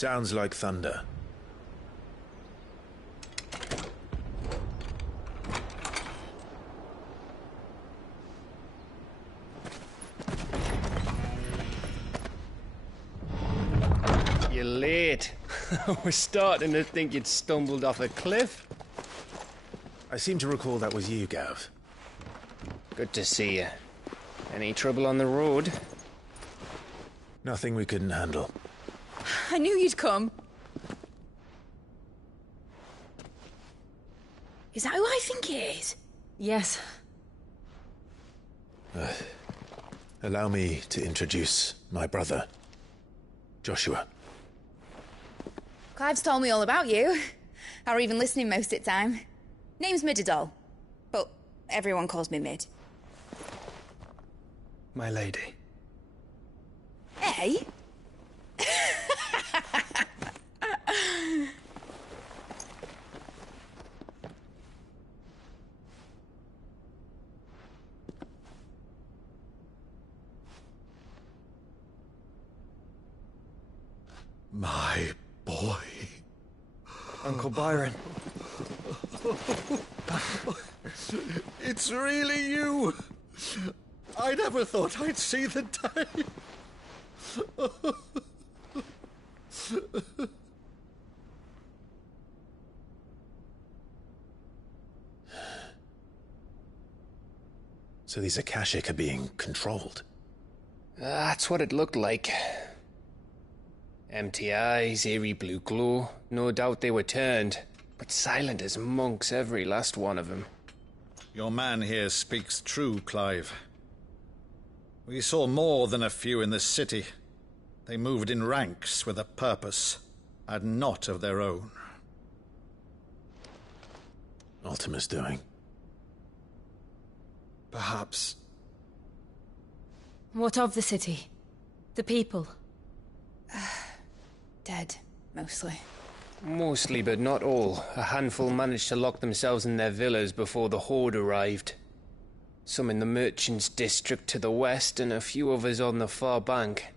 Sounds like thunder. You're late. I was starting to think you'd stumbled off a cliff. I seem to recall that was you, Gav. Good to see you. Any trouble on the road? Nothing we couldn't handle. I knew you'd come. Is that who I think it is? Yes. Allow me to introduce my brother, Joshua. Clive's told me all about you. Or even listening most of the time. Name's Midadol, but everyone calls me Mid. My lady. Hey? My boy. Uncle Byron. It's really you. I never thought I'd see the day. So these Akashic are being controlled? That's what it looked like. Empty eyes, eerie blue glow. No doubt they were turned, but silent as monks, every last one of them. Your man here speaks true, Clive. We saw more than a few in this city. They moved in ranks with a purpose, and not of their own. Ultima's doing. Perhaps. What of the city? The people? Dead, mostly. Mostly, but not all. A handful managed to lock themselves in their villas before the Horde arrived. Some in the Merchants' District to the west, and a few others on the far bank.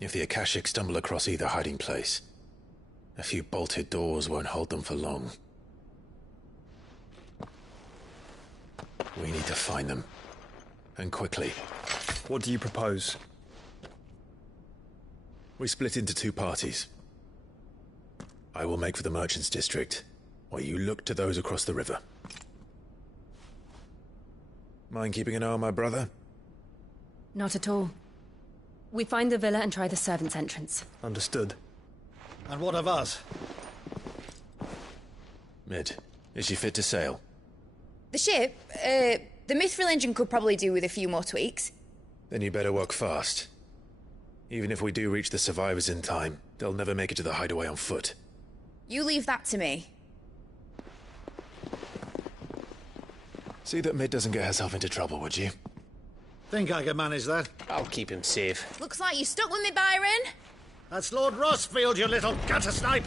If the Akashic stumble across either hiding place, a few bolted doors won't hold them for long. We need to find them. And quickly. What do you propose? We split into two parties. I will make for the Merchants' District, while you look to those across the river. Mind keeping an eye on my brother? Not at all. We find the villa and try the servants' entrance. Understood. And what of us? Mid, is she fit to sail? The ship, the Mithril engine could probably do with a few more tweaks. Then you better work fast. Even if we do reach the survivors in time, they'll never make it to the hideaway on foot. You leave that to me. See that Mid doesn't get herself into trouble, would you? Think I can manage that? I'll keep him safe. Looks like you stuck with me, Byron. That's Lord Rossfield, you little gutter snipe!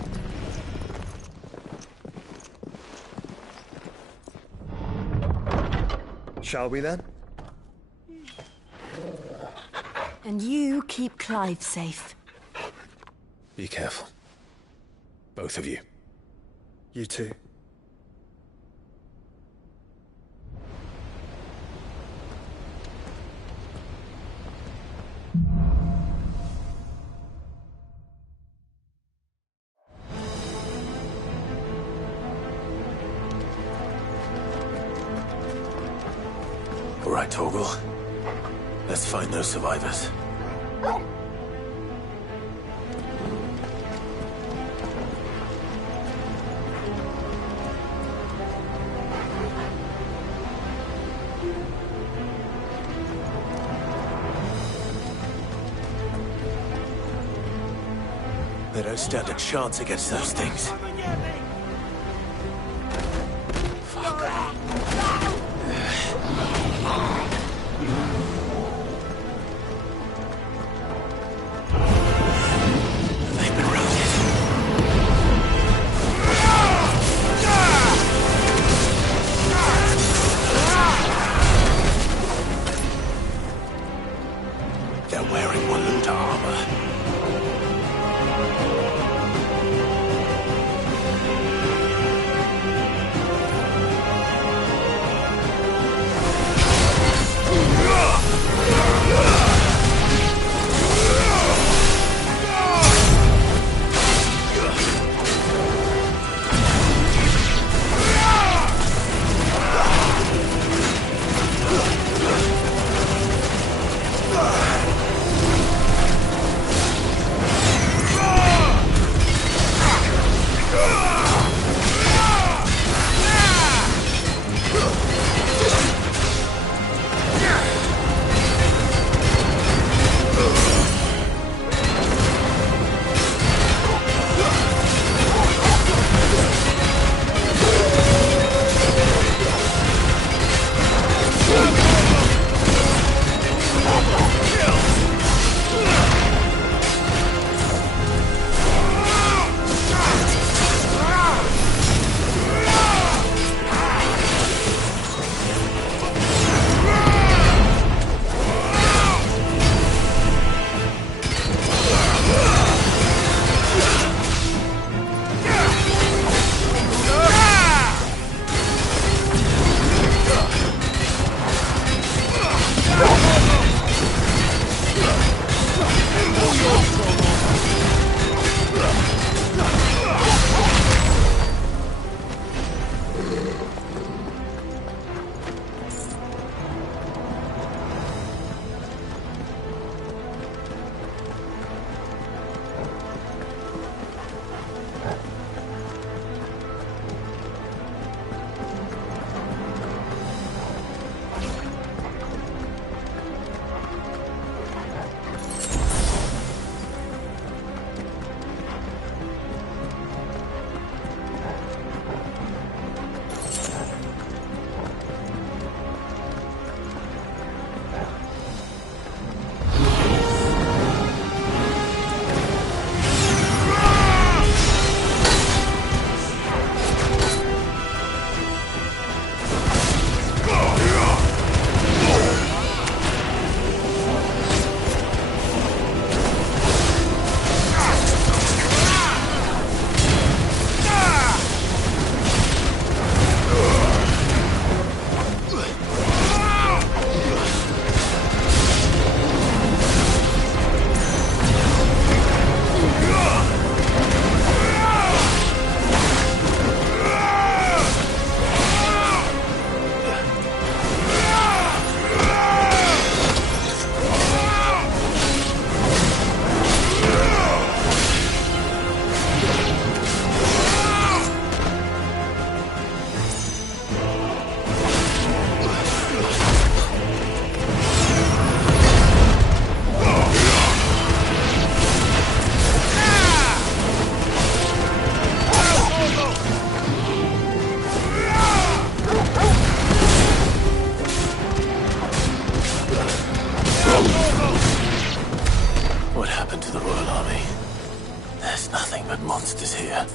Shall we then? And you keep Clive safe. Be careful. Both of you. You too. All right, Torgal. Let's find those survivors. They don't stand a chance against those things. They're wearing What happened to the Royal Army? There's nothing but monsters here.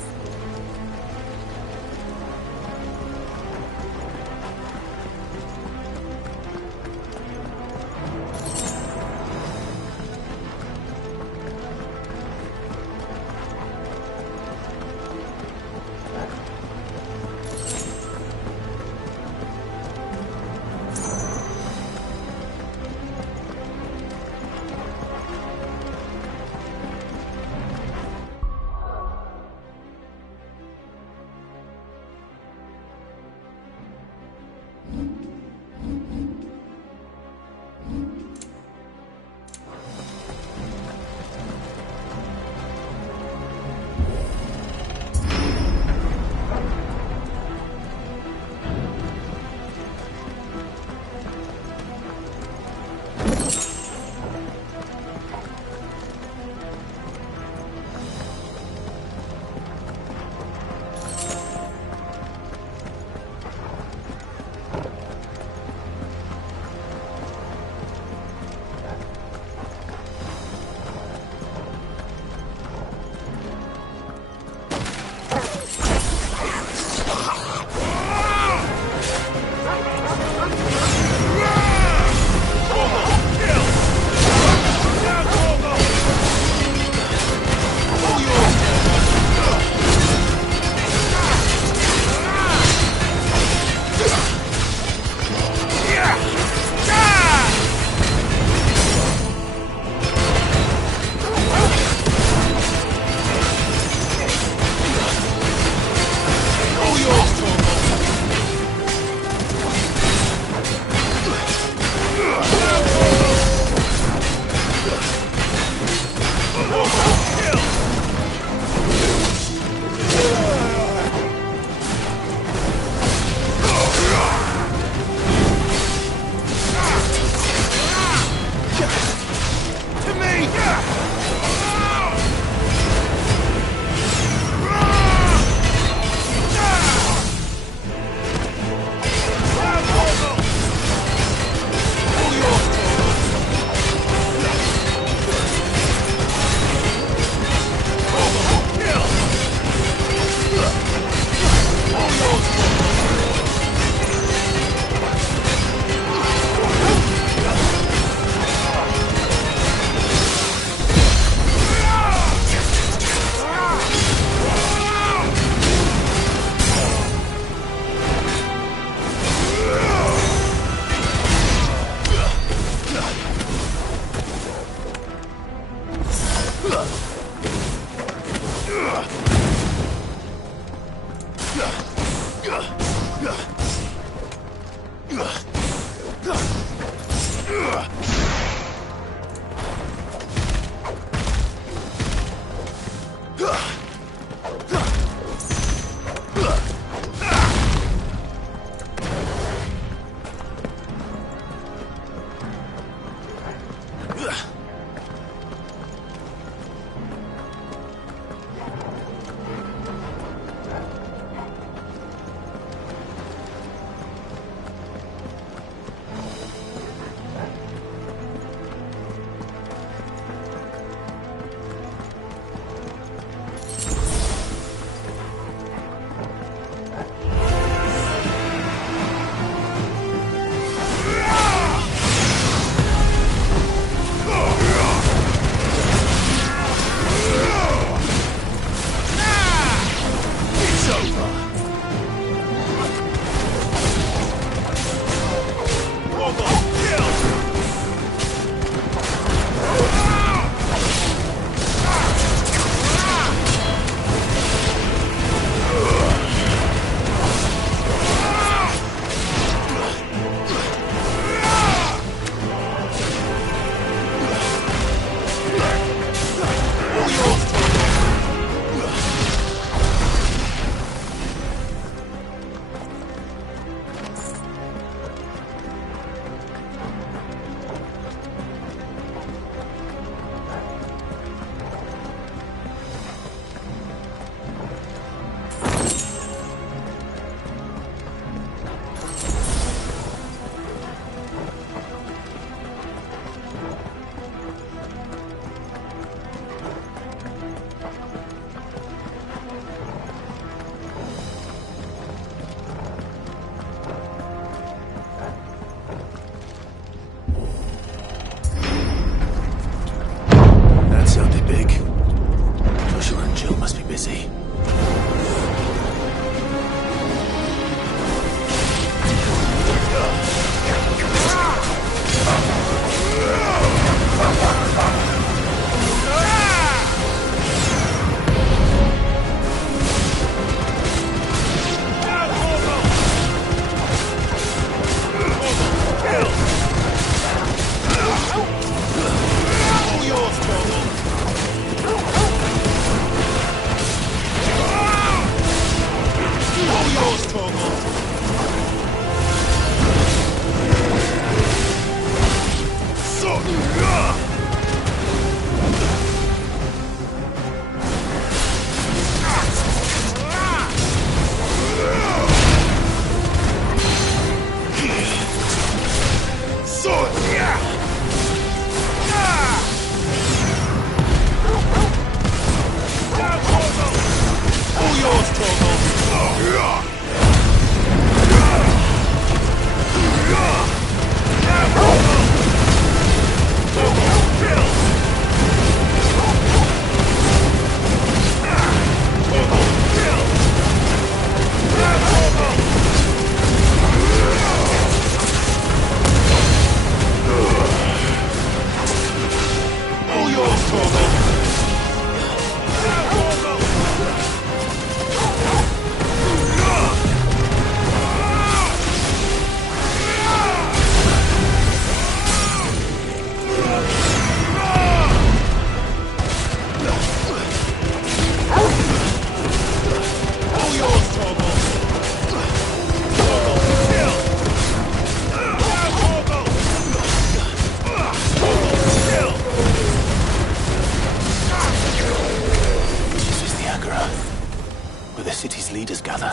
city's leaders gather,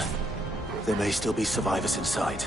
there may still be survivors inside.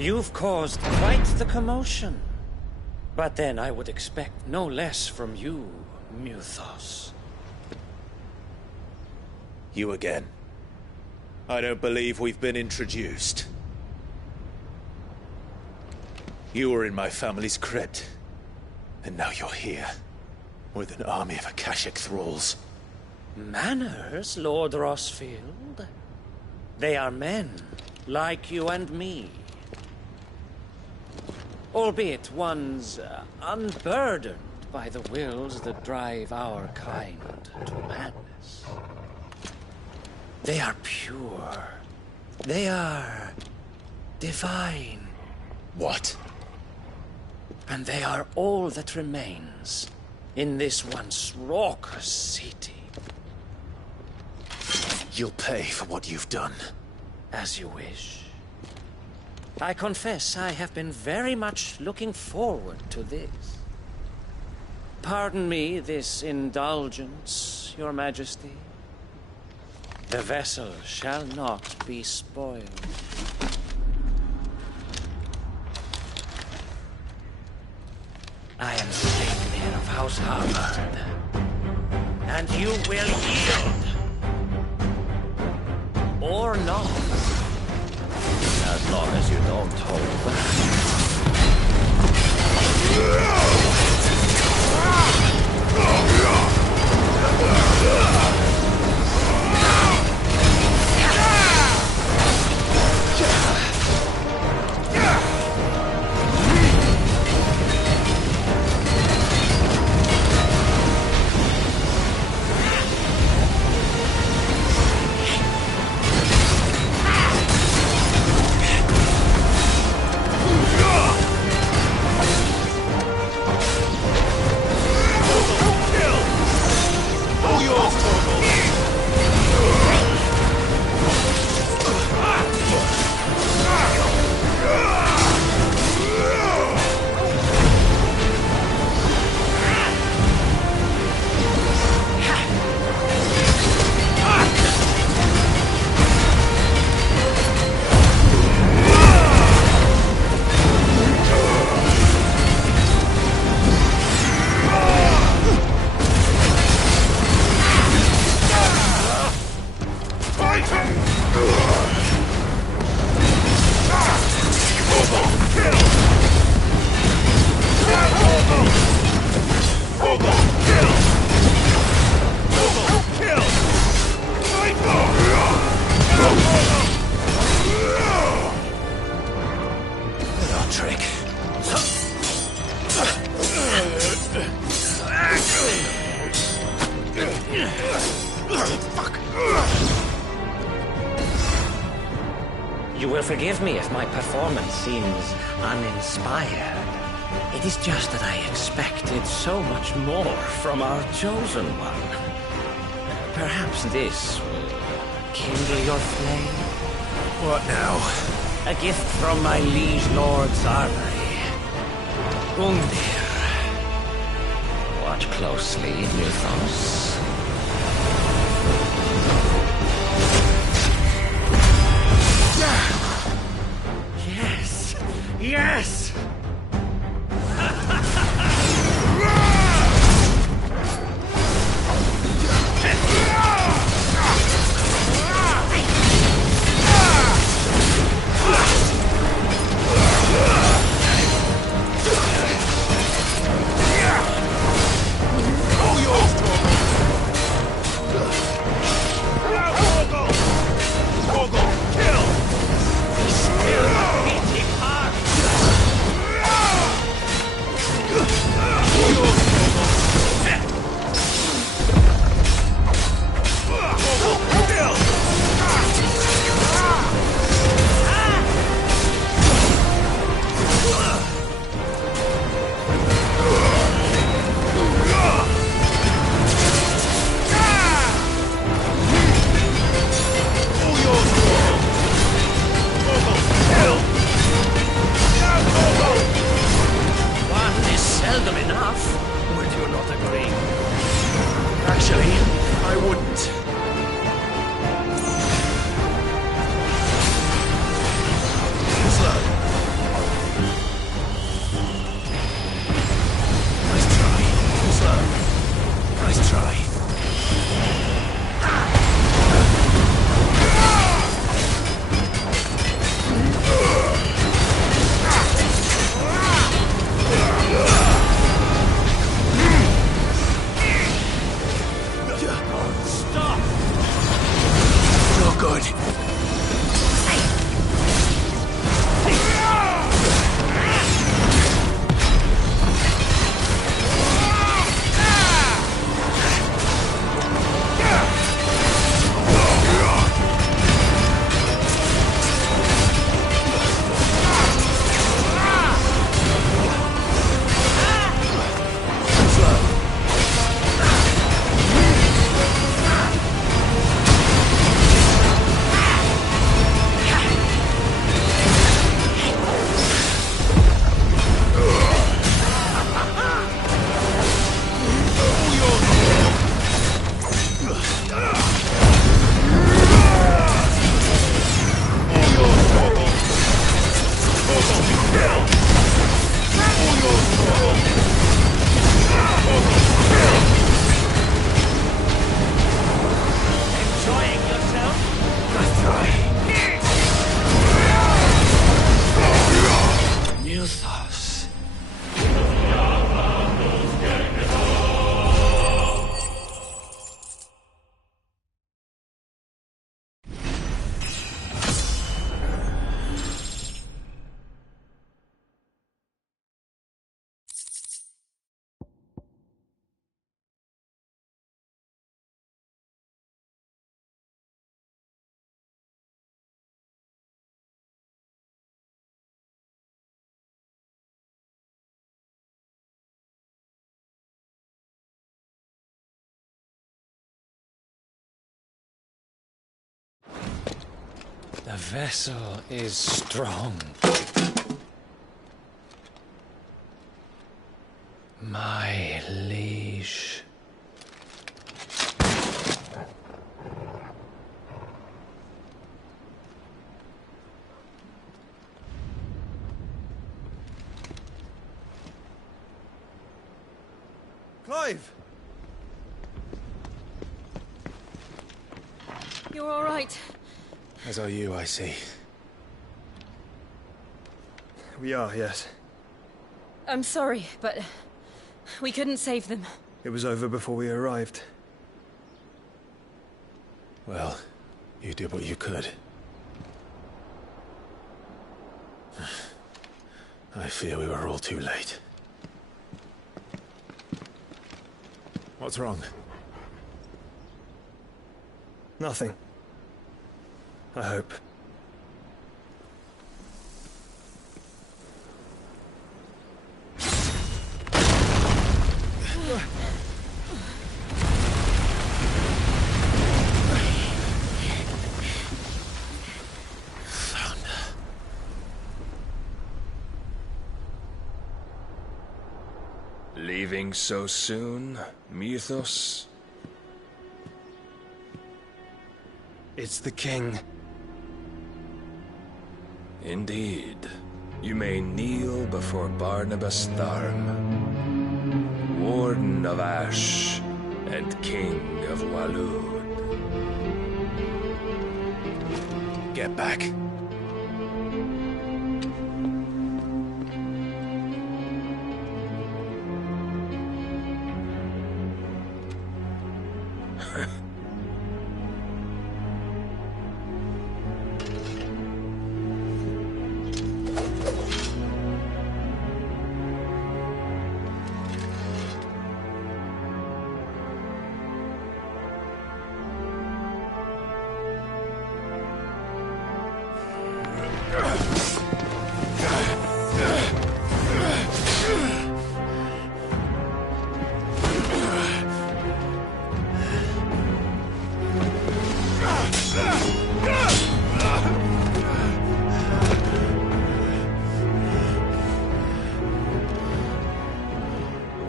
You've caused quite the commotion. But then I would expect no less from you, Muthos. You again. I don't believe we've been introduced. You were in my family's crypt, and now you're here, with an army of Akashic thralls. Manners, Lord Rossfield? They are men, like you and me. Albeit one's unburdened by the wills that drive our kind to madness. They are pure. They are divine. What? And they are all that remains in this once raucous city. You'll pay for what you've done. As you wish. I confess I have been very much looking forward to this. Pardon me this indulgence, Your Majesty. The vessel shall not be spoiled. I am Sleipnir of House Harvard, and you will yield. Or not. As long as you don't hold back. You will forgive me if my performance seems uninspired. It is just that I expected so much more from our chosen one. Perhaps this will kindle your flame? What now? A gift from my liege lord's armory. Gundir. Watch closely, Muthos. Yes! Yes! The vessel is strong. My liege. Clive! You're all right. As are you, I see. We are, yes. I'm sorry, but we couldn't save them. It was over before we arrived. Well, you did what you could. I fear we were all too late. What's wrong? Nothing. I hope. Leaving so soon, Mythos? It's the king. Indeed. You may kneel before Barnabas Tharm, Warden of Ash and King of Waloed. Get back.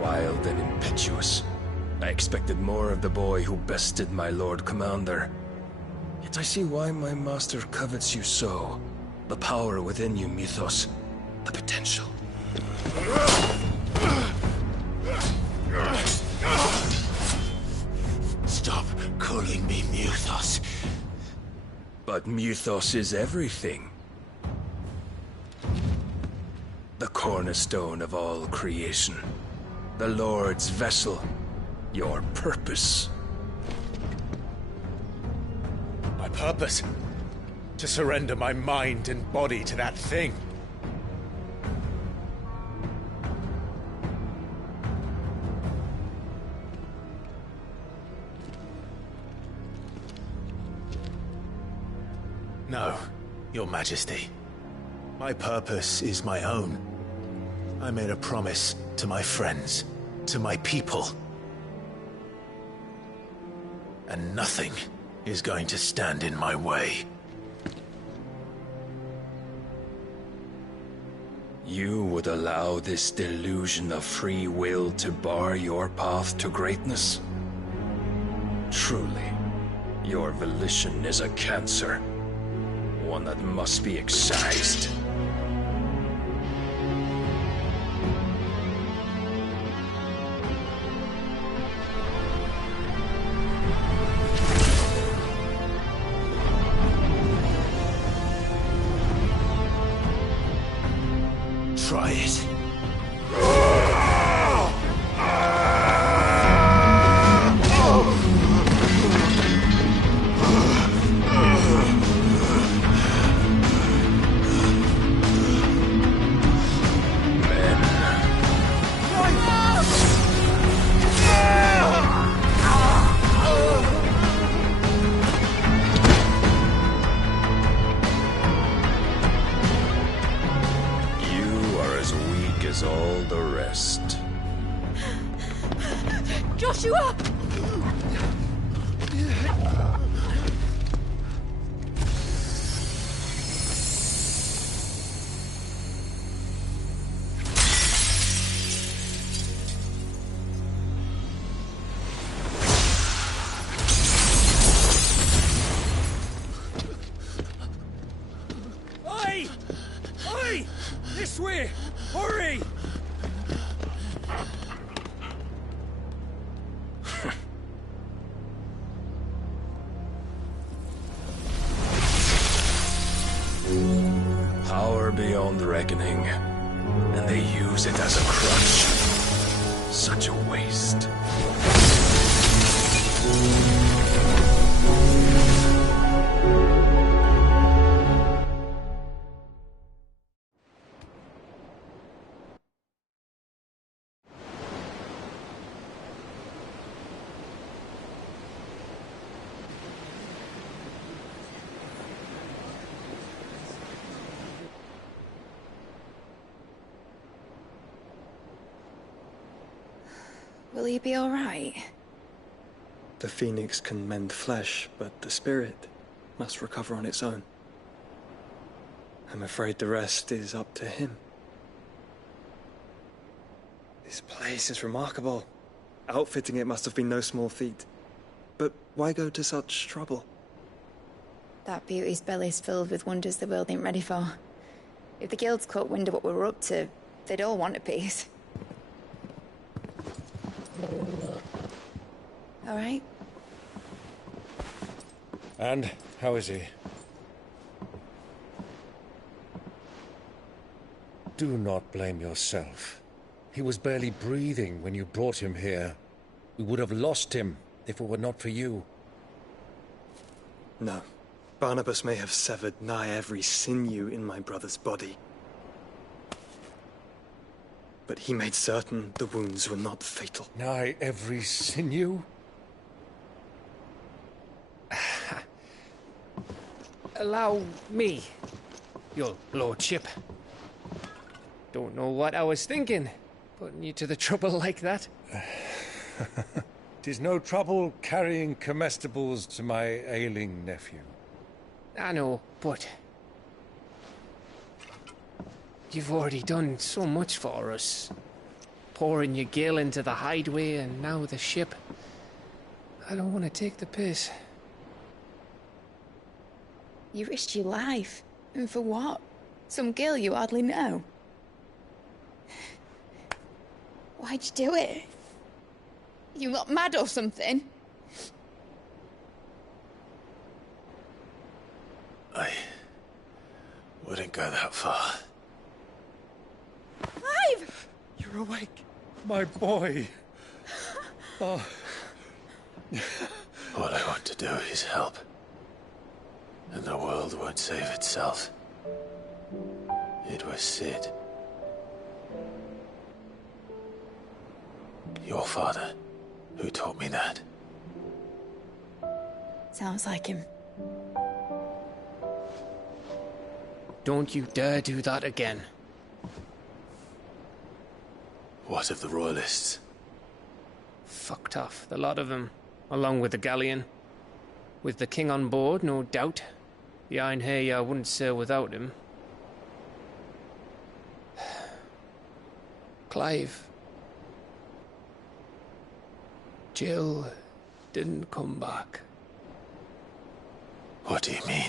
Wild and impetuous. I expected more of the boy who bested my Lord Commander. Yet I see why my master covets you so. The power within you, Mythos. The potential. Stop calling me Mythos. But Mythos is everything. The cornerstone of all creation. The Lord's vessel. Your purpose. My purpose? To surrender my mind and body to that thing. No, Your Majesty. My purpose is my own. I made a promise to my friends, to my people. And nothing is going to stand in my way. You would allow this delusion of free will to bar your path to greatness? Truly, your volition is a cancer. One that must be excised. Try it. All the rest. Joshua! Hurry! This way! Hurry! Power beyond reckoning, and they use it as a crutch. Such a waste. Will he be all right? The phoenix can mend flesh, but the spirit must recover on its own. I'm afraid the rest is up to him. This place is remarkable. Outfitting it must have been no small feat. But why go to such trouble? That beauty's belly's filled with wonders the world ain't ready for. If the guilds caught wind of what we were up to, they'd all want a piece. All right? And how is he? Do not blame yourself. He was barely breathing when you brought him here. We would have lost him if it were not for you. No. Barnabas may have severed nigh every sinew in my brother's body. But he made certain the wounds were not fatal. Nigh every sinew? Allow me, your lordship. Don't know what I was thinking, putting you to the trouble like that. 'Tis no trouble carrying comestibles to my ailing nephew. I know, but you've already done so much for us. Pouring your gil into the hideaway and now the ship. I don't want to take the piss. You risked your life. And for what? Some girl you hardly know. Why'd you do it? You not mad or something? I wouldn't go that far. Clive! You're awake, my boy. Oh. All I want to do is help. And the world won't save itself. It was Sid. Your father, who taught me that. Sounds like him. Don't you dare do that again. What of the Royalists? Fucked off, the lot of them, along with the galleon. With the king on board, no doubt. The Iron Hair wouldn't sail without him. Clive. Jill didn't come back. What do you mean?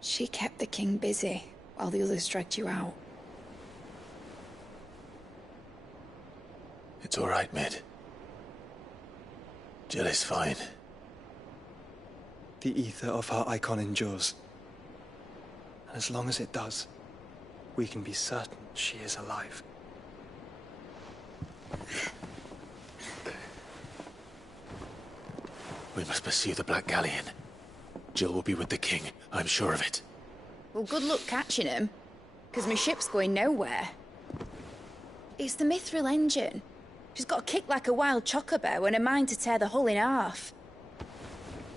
She kept the king busy while the others dragged you out. It's all right, Mid. Jill is fine. The ether of her icon endures. And as long as it does, we can be certain she is alive. We must pursue the Black Galleon. Jill will be with the king, I'm sure of it. Well, good luck catching him, because my ship's going nowhere. It's the Mithril engine. She's got a kick like a wild chocobo and a mind to tear the hull in half.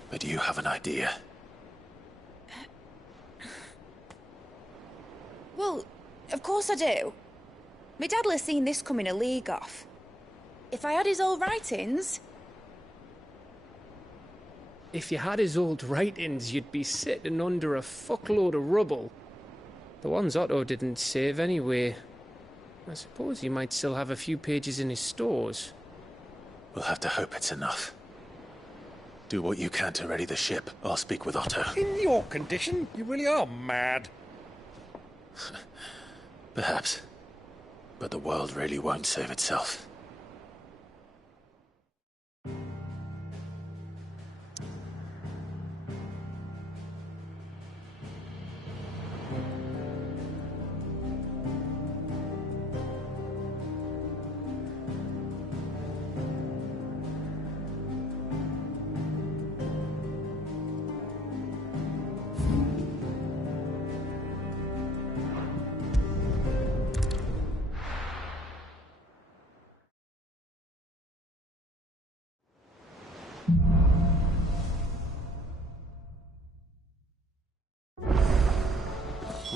But do you have an idea? Well, of course I do. My dad'll have seen this coming a league off. If I had his old writings... If you had his old writings, you'd be sitting under a fuckload of rubble. The ones Otto didn't save anyway. I suppose he might still have a few pages in his stores. We'll have to hope it's enough. Do what you can to ready the ship. I'll speak with Otto. In your condition, you really are mad. Perhaps. But the world really won't save itself.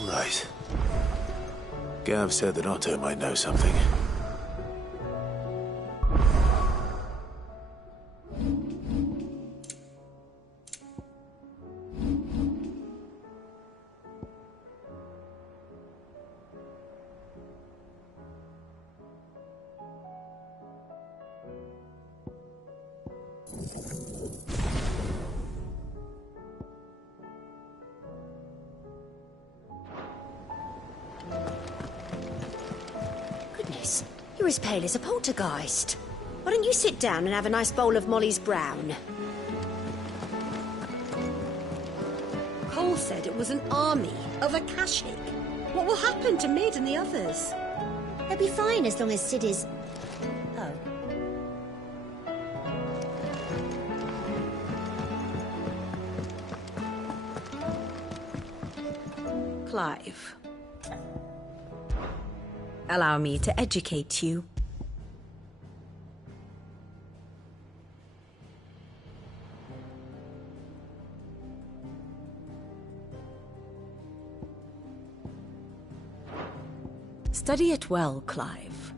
Right. Gav said that Otto might know something. Goodness, you're as pale as a poltergeist. Why don't you sit down and have a nice bowl of Molly's Brown? Cole said it was an army of Akashic. What will happen to Mid and the others? They'll be fine as long as Sid is... Oh. Clive. Allow me to educate you. Study it well, Clive.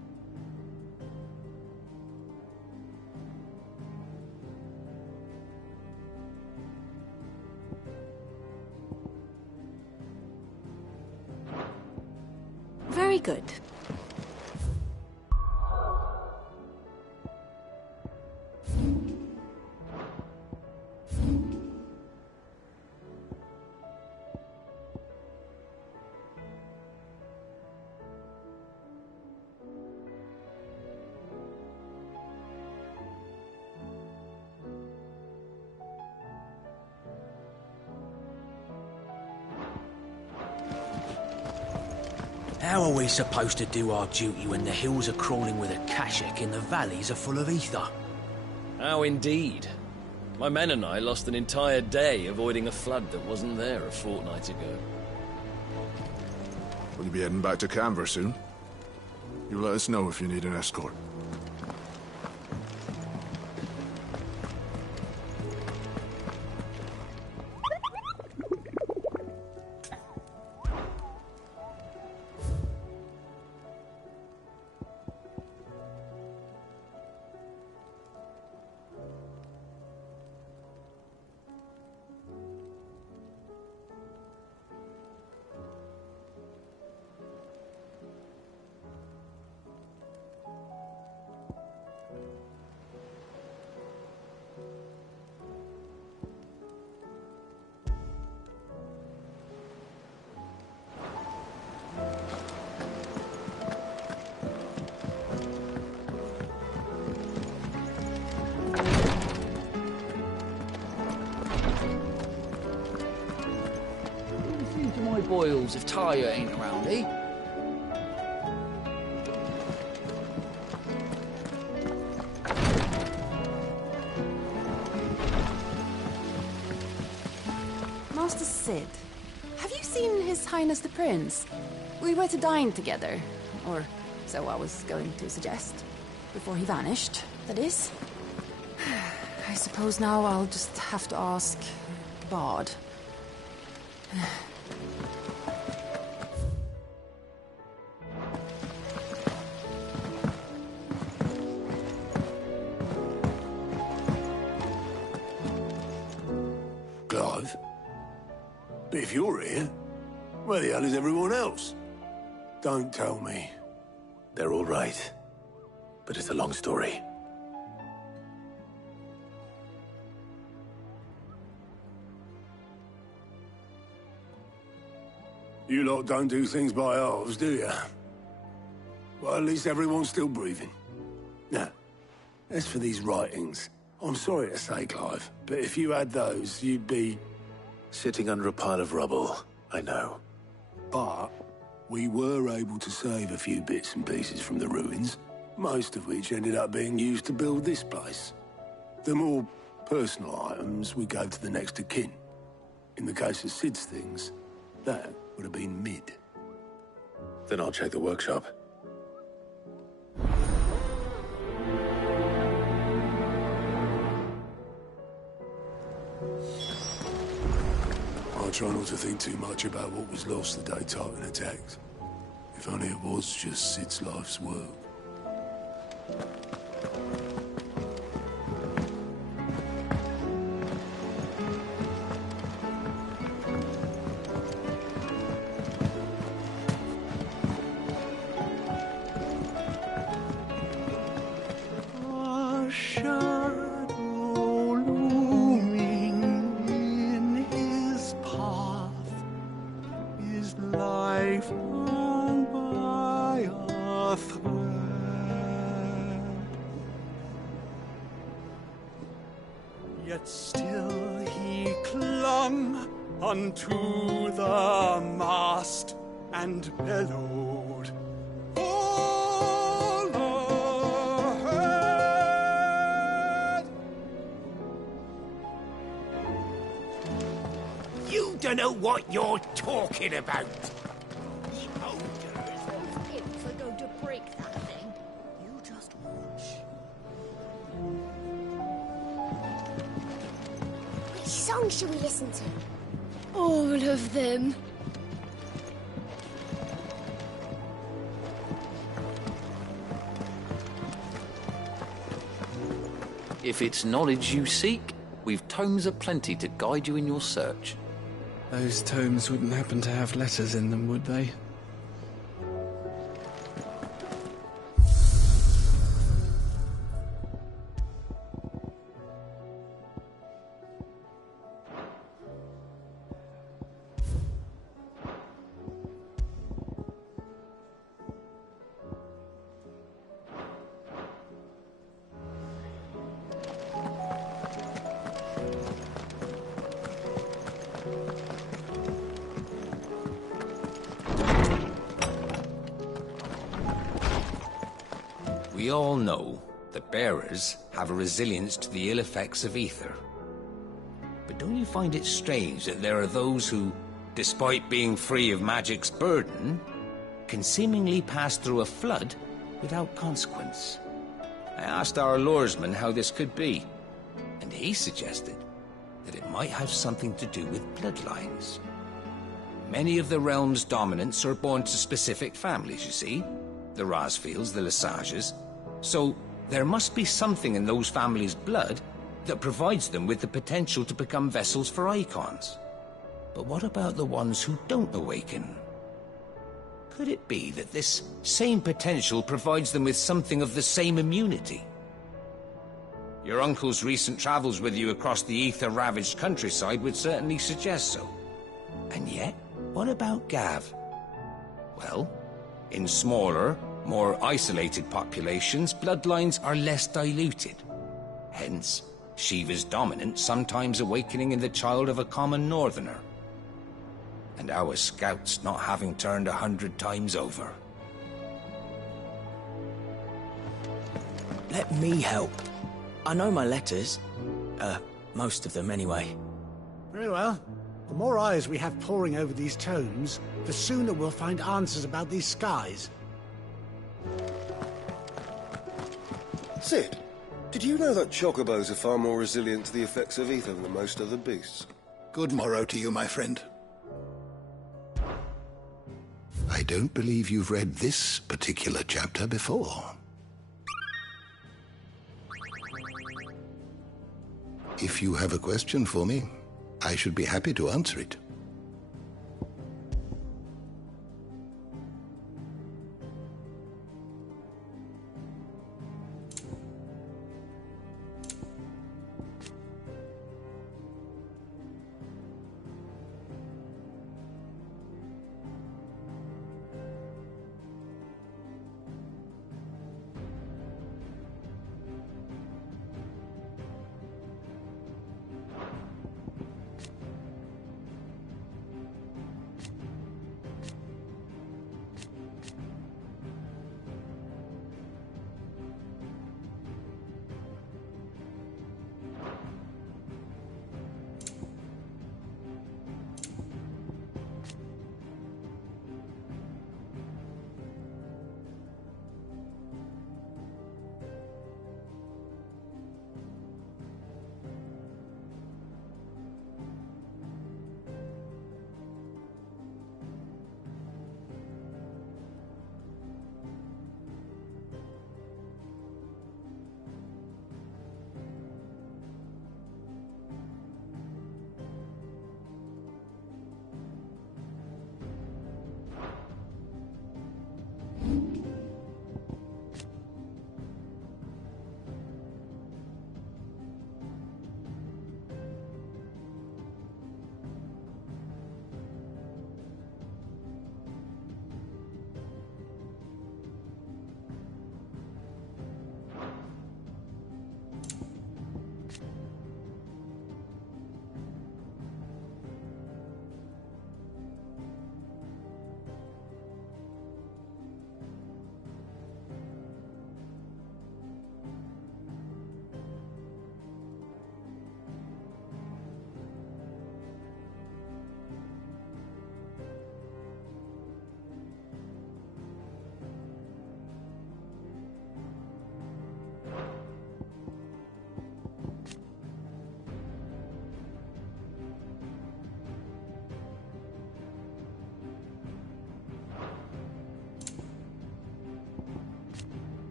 Very good. How are we supposed to do our duty when the hills are crawling with Akashic and the valleys are full of ether? How indeed. My men and I lost an entire day avoiding a flood that wasn't there a fortnight ago. Will you be heading back to Canver soon? You let us know if you need an escort. My boils if Tyre ain't around, eh? Master Sid, have you seen His Highness the Prince? We were to dine together, or so I was going to suggest. Before he vanished, that is. I suppose now I'll just have to ask Bard. Clive? But if you're here, where the hell is everyone else? Don't tell me. They're all right. But it's a long story. You lot don't do things by halves, do you? Well, at least everyone's still breathing. Now, as for these writings, I'm sorry to say, Clive, but if you had those, you'd be... Sitting under a pile of rubble, I know. But we were able to save a few bits and pieces from the ruins, most of which ended up being used to build this place. The more personal items we gave to the next of kin. In the case of Sid's things, that would have been mid. Then I'll check the workshop. I try not to think too much about what was lost the day Titan attacked. If only it was just Sid's life's work. Yet still he clung unto the mast and bellowed, "All ahead!" You don't know what you're talking about. Imps are going to break that thing. You just watch. Which song should we listen to? All of them. If it's knowledge you seek, we've tomes aplenty to guide you in your search. Those tomes wouldn't happen to have letters in them, would they? We all know that bearers have a resilience to the ill effects of ether. But don't you find it strange that there are those who, despite being free of magic's burden, can seemingly pass through a flood without consequence? I asked our luresman how this could be, and he suggested that it might have something to do with bloodlines. Many of the realm's dominants are born to specific families, you see. The Rasfields, the Lesages. So there must be something in those families' blood that provides them with the potential to become vessels for icons. But what about the ones who don't awaken? Could it be that this same potential provides them with something of the same immunity? Your uncle's recent travels with you across the ether-ravaged countryside would certainly suggest so. And yet, what about Gav? Well, in smaller, more isolated populations, bloodlines are less diluted. Hence, Shiva's dominant sometimes awakening in the child of a common northerner. And our scouts not having turned 100 times over. Let me help. I know my letters. Most of them anyway. Very well. The more eyes we have poring over these tomes, the sooner we'll find answers about these skies. Sid, did you know that chocobos are far more resilient to the effects of ether than most other beasts? Good morrow to you, my friend. I don't believe you've read this particular chapter before. If you have a question for me, I should be happy to answer it.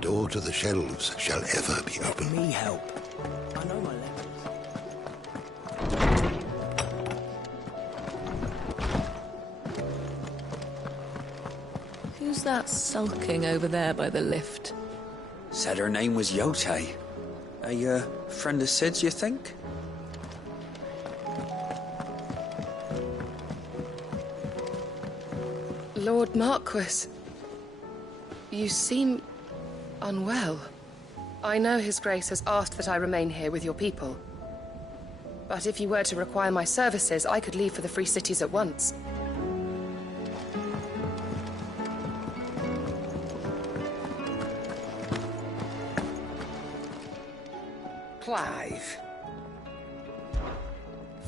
door to the shelves shall ever be open. Me help. I know my letters. Who's that sulking over there by the lift? Said her name was Yote. A friend of Sid's, you think? Lord Marquis, you seem unwell. I know His Grace has asked that I remain here with your people. But if you were to require my services, I could leave for the Free Cities at once. Clive.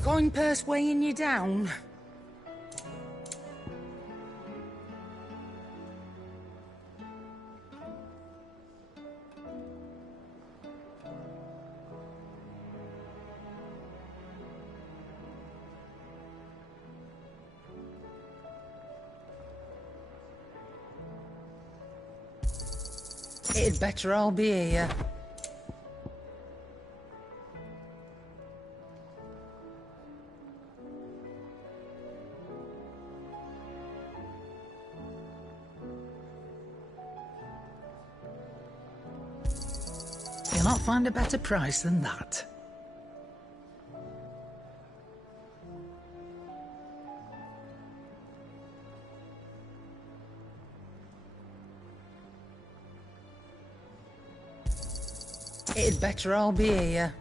Coin purse weighing you down? It'd better all be here. You'll not find a better price than that. It'd better all be here.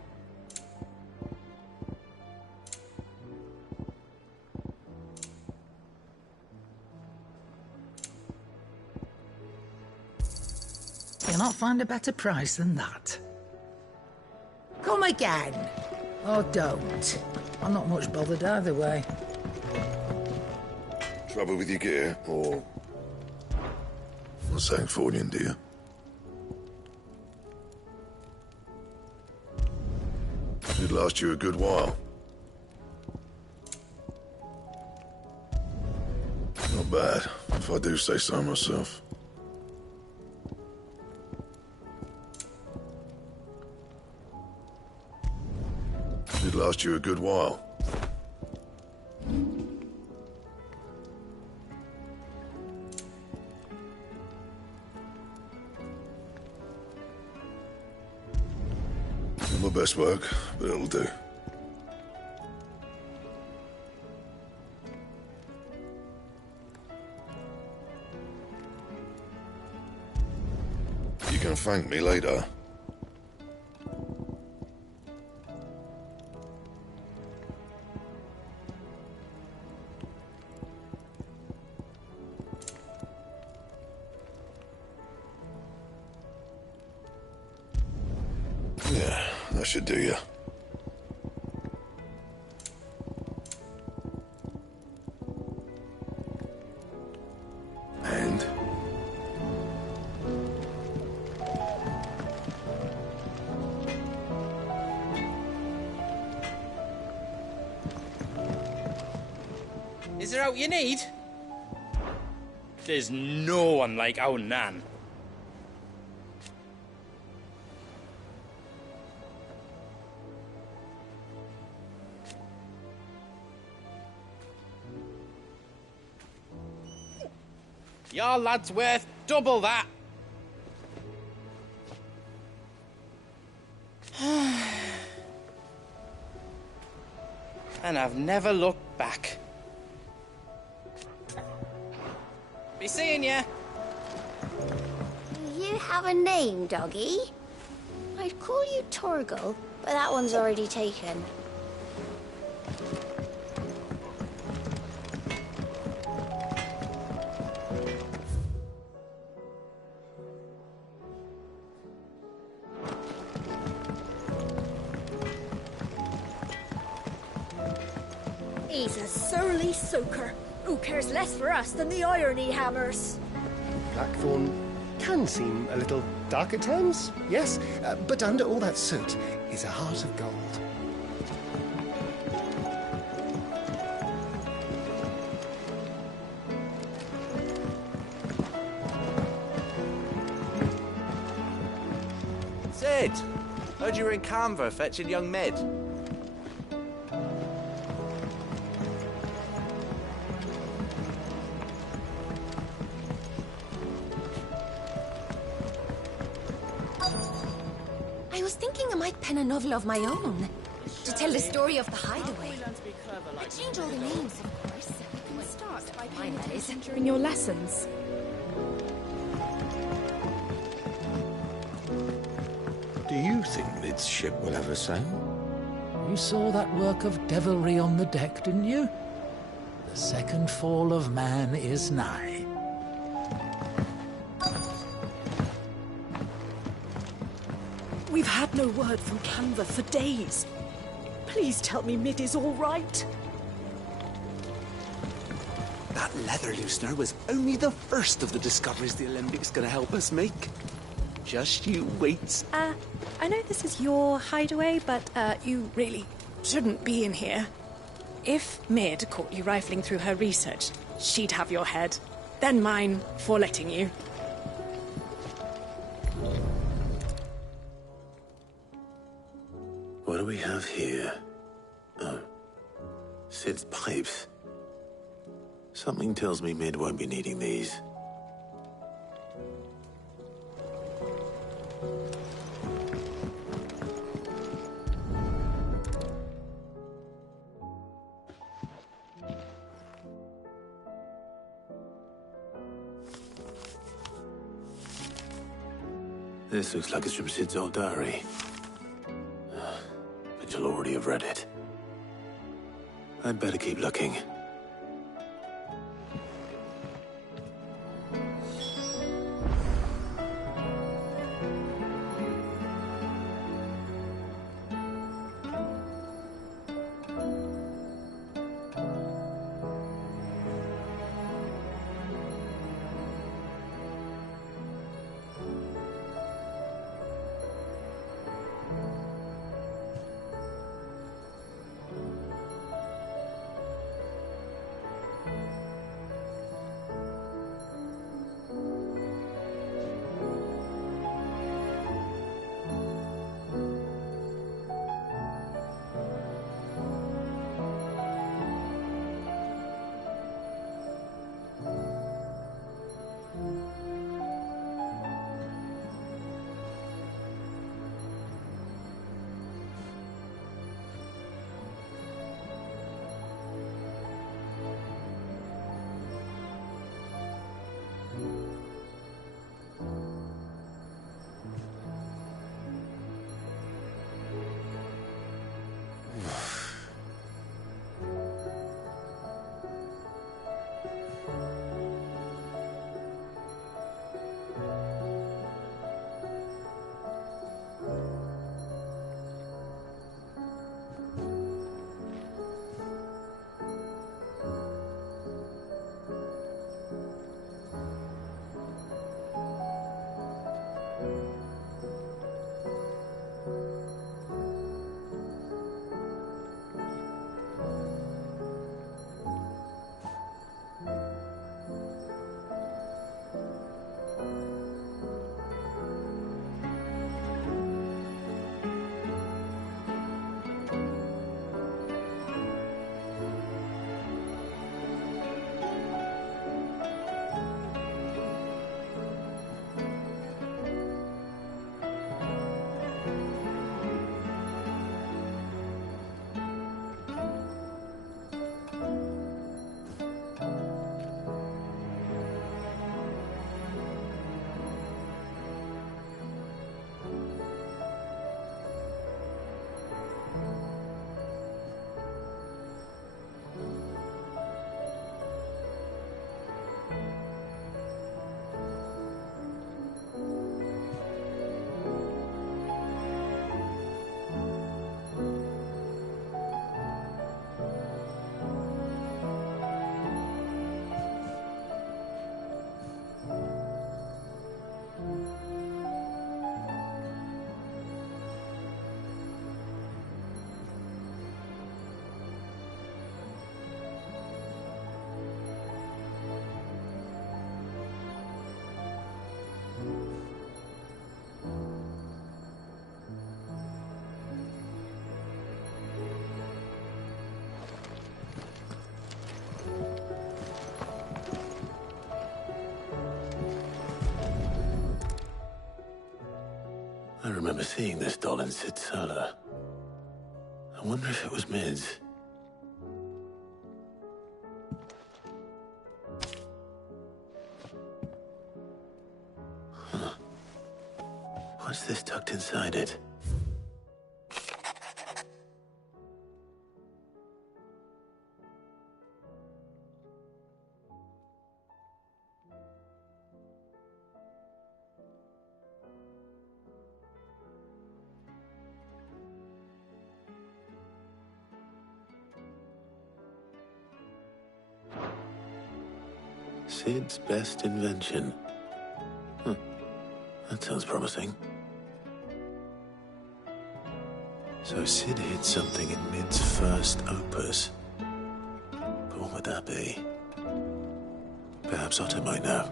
You'll not find a better price than that. Come again. Or don't. I'm not much bothered either way. Trouble with your gear, or... Not saying fortune, do you? Should last you a good while. Not bad, if I do say so myself. Should last you a good while. Not my best work, but it'll do. You can thank me later. Yeah, that should do you. And? Is there out you need? There's no one like our Nan. Your lad's worth double that. And I've never looked back. Be seeing ya. You have a name, doggy? I'd call you Torgal, but that one's already taken. He's a surly soaker. Who cares less for us than the irony hammers? Blackthorn can seem a little dark at times, yes, but under all that soot is a heart of gold. Cid! Heard you were in Canva fetching young Mid. I was thinking I might pen a novel of my own to tell the story of the hideaway. I change all the names, of course. You can start by paying That is. attention during your lessons. Do you think Mid's ship will ever sail? You saw that work of devilry on the deck, didn't you? The second fall of man is nigh. We've had no word from Canva for days. Please tell me Mid is all right. That leather loosener was only the first of the discoveries the Olympic's gonna help us make. Just you wait. I know this is your hideaway, but you really shouldn't be in here. If Mid caught you rifling through her research, she'd have your head. Then mine for letting you. What do we have here? Oh. Sid's pipes. Something tells me Mid won't be needing these. This looks like it's from Sid's old diary. But you'll already have read it. I'd better keep looking. remember seeing this doll in Sid's cellar. I wonder if it was Mid's. Huh. What's this tucked inside it? Sid's best invention. Huh. That sounds promising. So Sid hid something in Mid's first opus. But what would that be? Perhaps Otto might know.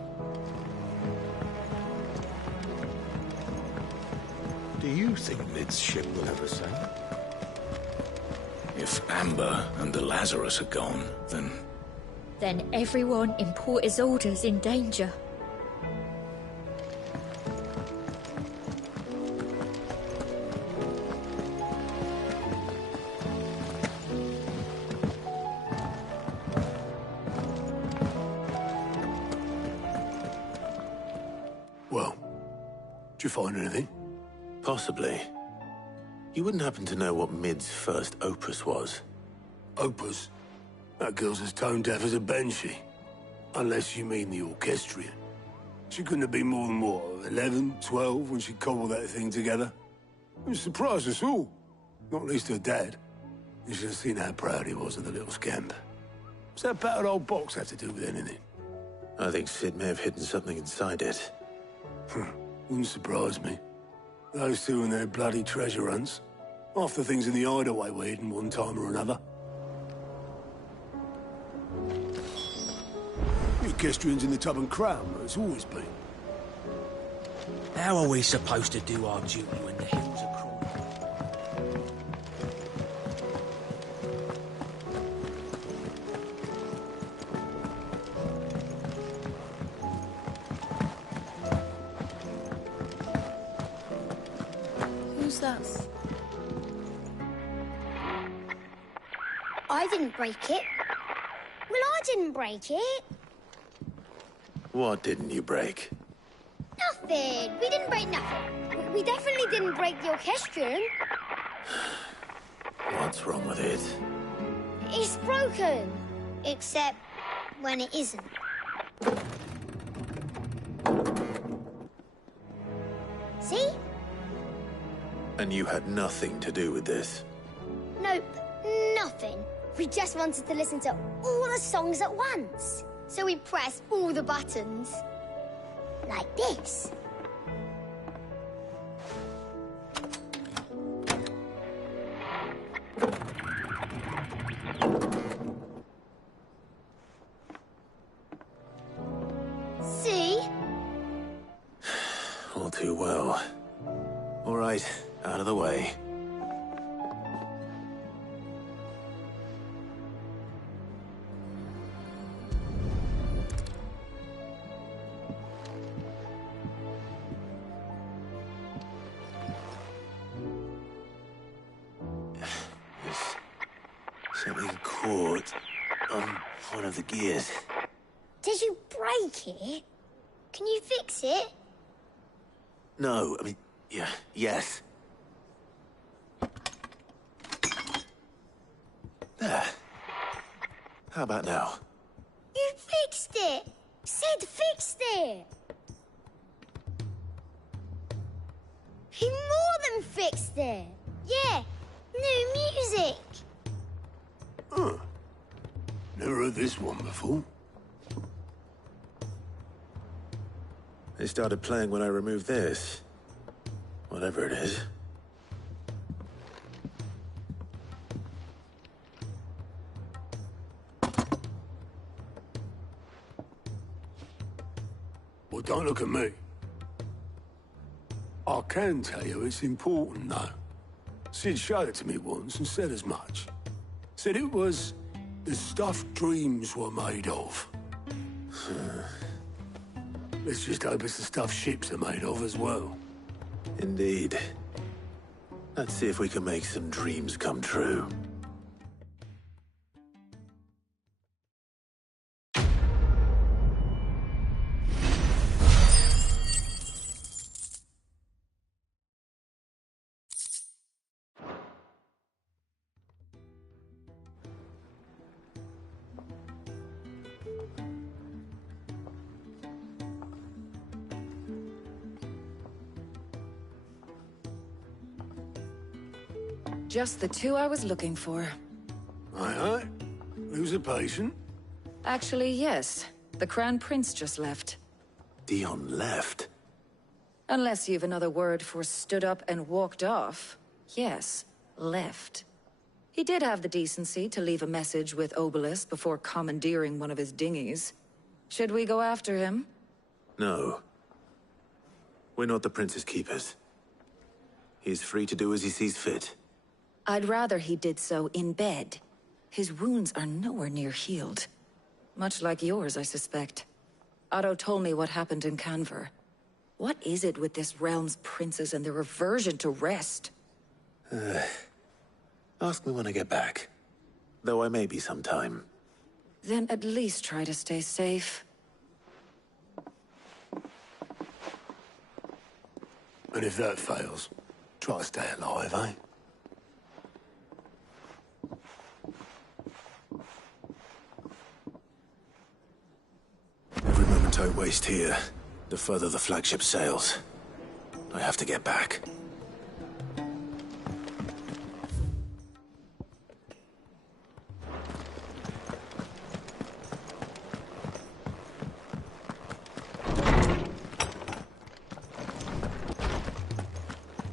Do you think Mid's ship will ever sail? If Amber and the Lazarus are gone, then everyone in Port Isolde's in danger. Well, did you find anything? Possibly. You wouldn't happen to know what Mid's first opus was? Opus? That girl's as tone deaf as a banshee. Unless you mean the orchestrion. She couldn't have been more than, what, 11, 12 when she cobbled that thing together? It surprised us all. Not least her dad. You should have seen how proud he was of the little scamp. What's that battered old box have to do with anything? I think Sid may have hidden something inside it. Wouldn't surprise me. Those two and their bloody treasure hunts. Half the things in the hideaway were hidden one time or another. The orchestrion's in the Tub and Crown, it's always been. How are we supposed to do our duty when the hills are crawling? Who's that? I didn't break it. Well, I didn't break it. What didn't you break? Nothing. We didn't break nothing. We definitely didn't break the orchestrion. What's wrong with it? It's broken. Except when it isn't. See? And you had nothing to do with this? Nope, nothing. We just wanted to listen to all the songs at once. So we pressed all the buttons. Like this. See? All too well. All right, out of the way. Something caught on one of the gears. Did you break it? Can you fix it? No, I mean, yes. There. How about now? You fixed it! Sid fixed it! He more than fixed it! Yeah, new music! Huh. Never heard this one before. They started playing when I removed this. Whatever it is. Well, don't look at me. I can tell you it's important, though. Sid showed it to me once and said as much. Said it was the stuff dreams were made of. Let's just hope it's the stuff ships are made of as well. Indeed. Let's see if we can make some dreams come true. Just the two I was looking for. Aye, aye. Who's a patient? Actually, yes. The Crown Prince just left. Dion left? Unless you've another word for stood up and walked off. Yes, left. He did have the decency to leave a message with Obelisk before commandeering one of his dinghies. Should we go after him? No. We're not the Prince's keepers. He's free to do as he sees fit. I'd rather he did so in bed. His wounds are nowhere near healed. Much like yours, I suspect. Otto told me what happened in Canver. What is it with this realm's princes and their aversion to rest? Ask me when I get back. Though I may be sometime. Then at least try to stay safe. And if that fails, try to stay alive, eh? Every moment I waste here, the further the flagship sails. I have to get back.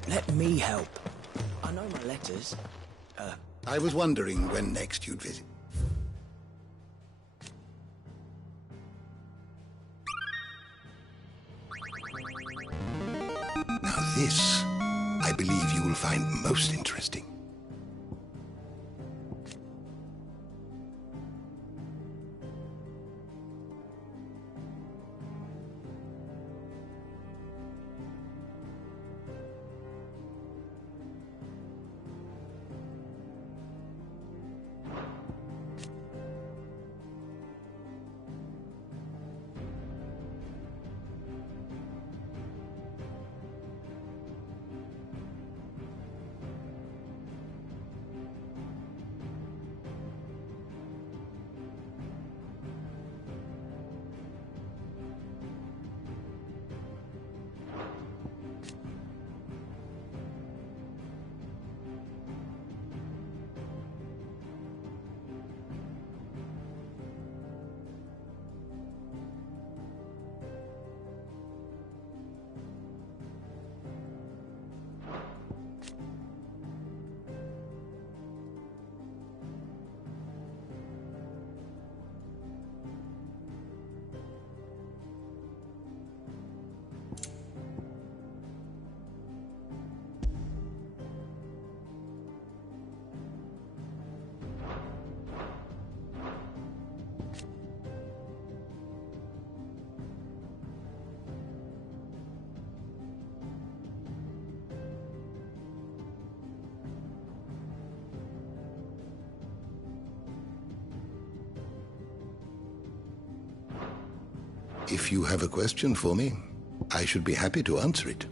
Let me help. I know my letters. I was wondering when next you'd visit. Now this, I believe you will find most interesting. If you have a question for me, I should be happy to answer it.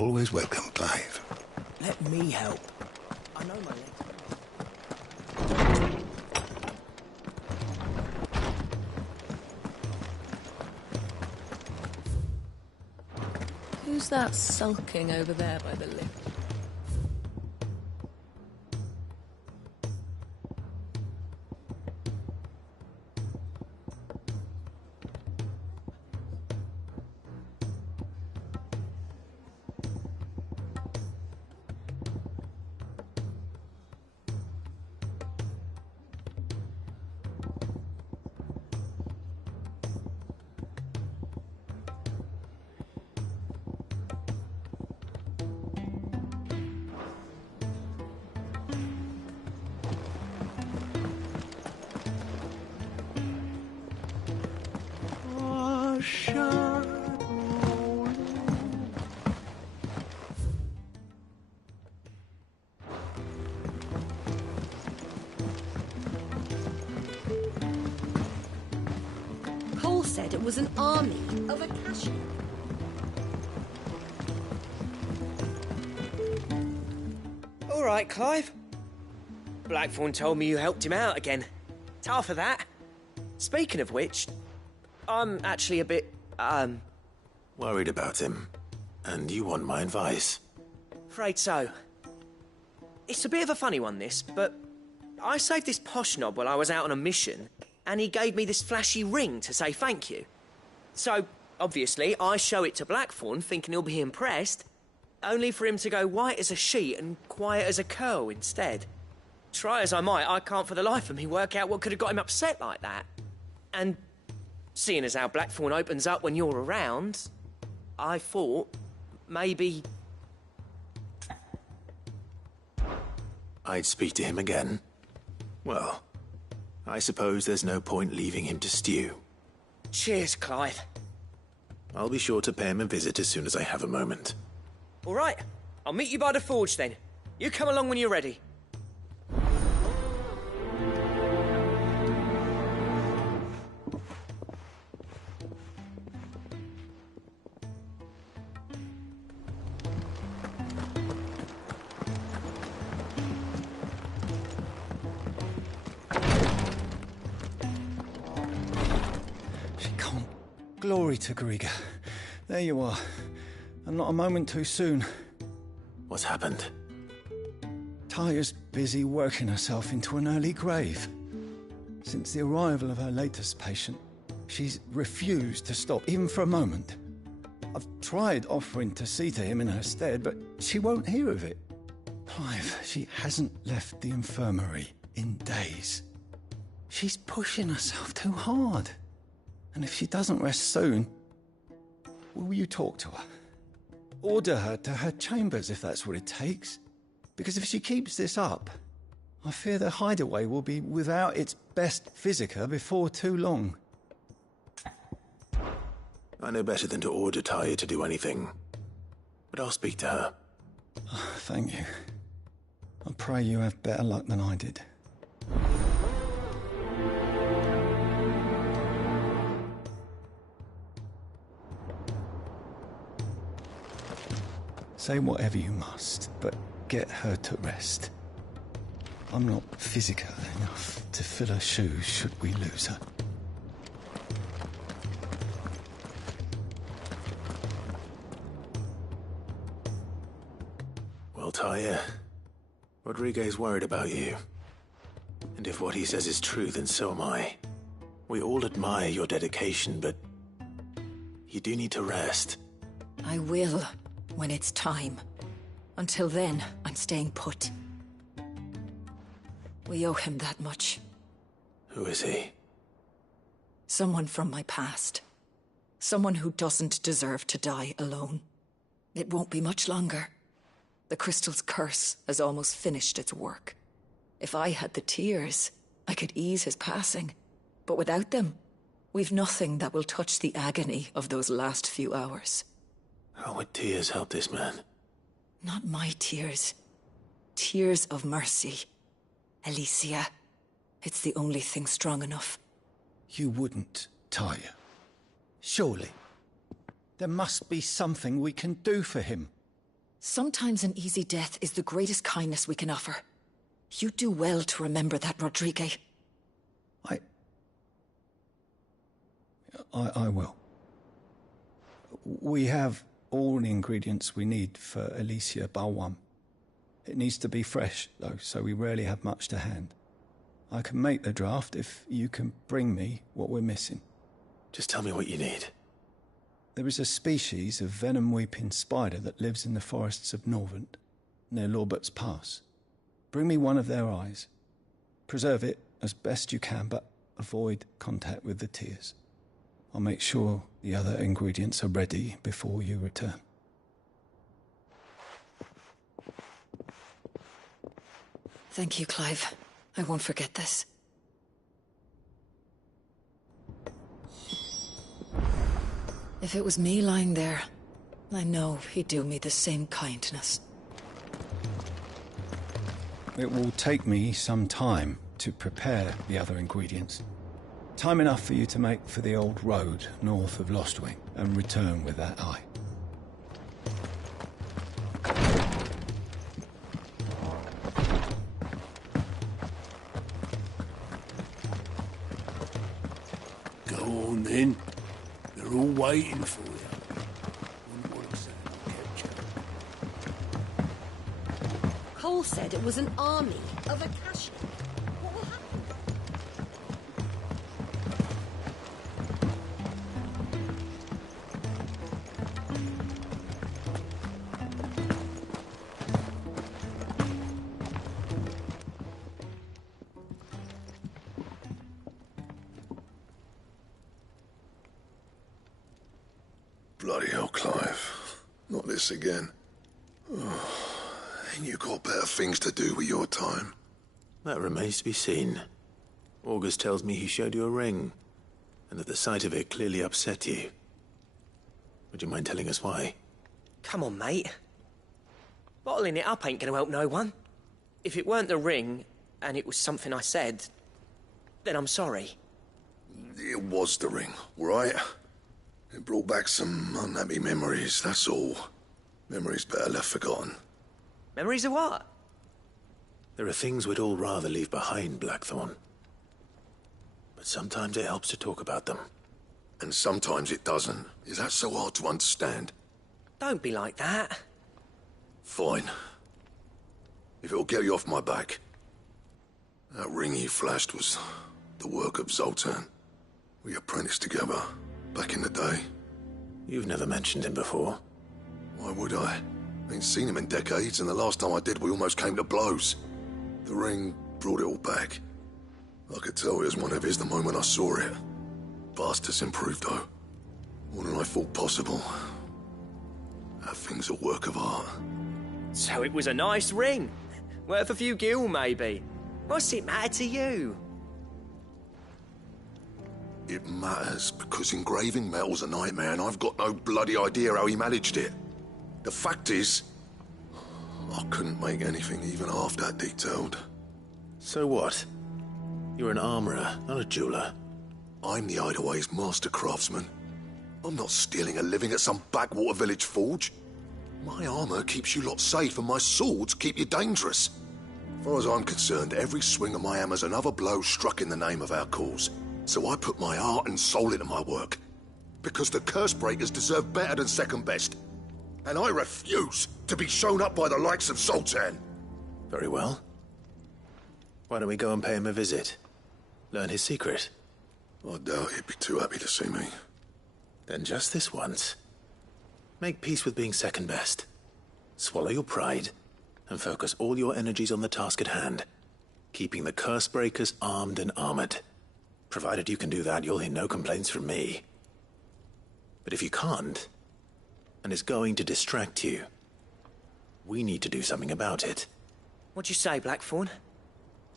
always welcome, Clive. Let me help. I know my leg. Who's that sulking over there by the lift? Cole said it was an army of Akashic. All right, Clive. Blackthorn told me you helped him out again. Tough for that. Speaking of which, I'm actually a bit, Worried about him. And you want my advice? afraid so. It's a bit of a funny one, this, but I saved this posh knob while I was out on a mission, and he gave me this flashy ring to say thank you. So, obviously, I show it to Blackthorn, thinking he'll be impressed, only for him to go white as a sheet and quiet as a curl instead. Try as I might, I can't for the life of me work out what could have got him upset like that. And seeing as how Blackthorn opens up when you're around, I thought maybe... I'd speak to him again. Well, I suppose there's no point leaving him to stew. Cheers, Clive. I'll be sure to pay him a visit as soon as I have a moment. All right, I'll meet you by the forge then. You come along when you're ready. Glory to Griga. There you are. And not a moment too soon. What's happened? Taya's busy working herself into an early grave. Since the arrival of her latest patient, she's refused to stop, even for a moment. I've tried offering to see to him in her stead, but she won't hear of it. Clive, she hasn't left the infirmary in days. She's pushing herself too hard. And if she doesn't rest soon, will you talk to her? Order her to her chambers if that's what it takes. Because if she keeps this up, I fear the hideaway will be without its best physica before too long. I know better than to order Taya to do anything. But I'll speak to her. Oh, thank you. I pray you have better luck than I did. Say whatever you must, but get her to rest. I'm not physical enough to fill her shoes should we lose her. Well, Taya, Rodriguez worried about you. And if what he says is true, then so am I. We all admire your dedication, but you do need to rest. I will, when it's time. Until then, I'm staying put. We owe him that much. Who is he? Someone from my past. Someone who doesn't deserve to die alone. It won't be much longer. The crystal's curse has almost finished its work. If I had the tears, I could ease his passing. But without them, we've nothing that will touch the agony of those last few hours. How would tears help this man? Not my tears. Tears of mercy. Alicia, it's the only thing strong enough. You wouldn't, Taya. Surely. There must be something we can do for him. Sometimes an easy death is the greatest kindness we can offer. You do well to remember that, Rodrigue. I will. We have all the ingredients we need for Alicia Balwam. It needs to be fresh, though, so we rarely have much to hand. I can make the draft if you can bring me what we're missing. Just tell me what you need. There is a species of venom-weeping spider that lives in the forests of Norvent, near Lorbert's Pass. Bring me one of their eyes. Preserve it as best you can, but avoid contact with the tears. I'll make sure the other ingredients are ready before you return. Thank you, Clive. I won't forget this. If it was me lying there, I know he'd do me the same kindness. It will take me some time to prepare the other ingredients. Time enough for you to make for the old road north of Lostwing and return with that eye. Go on then. They're all waiting for you. Cole said it was an army of Akashi. What will happen? Bloody hell, Clive. Not this again. Oh, ain't you got better things to do with your time? That remains to be seen. August tells me he showed you a ring, and that the sight of it clearly upset you. Would you mind telling us why? Come on, mate. Bottling it up ain't gonna help no one. If it weren't the ring, and it was something I said, then I'm sorry. It was the ring, right? It brought back some unhappy memories, that's all. Memories better left forgotten. Memories of what? There are things we'd all rather leave behind, Blackthorn. But sometimes it helps to talk about them. And sometimes it doesn't. Is that so hard to understand? Don't be like that. Fine. If it'll get you off my back. That ring you flashed was the work of Zoltan. We apprenticed together, back in the day. You've never mentioned him before. Why would I? Ain't seen him in decades, and the last time I did, we almost came to blows. The ring brought it all back. I could tell it was one of his the moment I saw it. Vast has improved, though. More than I thought possible. That thing's a work of art. So it was a nice ring. Worth a few gil, maybe. What's it matter to you? It matters because engraving metal's a nightmare, and I've got no bloody idea how he managed it. The fact is, I couldn't make anything even half that detailed. So what? You're an armorer, not a jeweler. I'm the Hideaway's master craftsman. I'm not stealing a living at some backwater village forge. My armor keeps you lot safe, and my swords keep you dangerous. As far as I'm concerned, every swing of my hammer's another blow struck in the name of our cause. So I put my heart and soul into my work. Because the curse breakers deserve better than second best. And I refuse to be shown up by the likes of Zoltan. Very well. Why don't we go and pay him a visit? Learn his secret. I doubt he'd be too happy to see me. Then just this once. Make peace with being second best. Swallow your pride, and focus all your energies on the task at hand. Keeping the curse breakers armed and armored. Provided you can do that, you'll hear no complaints from me. But if you can't, and it's going to distract you, we need to do something about it. What'd you say, Blackthorn?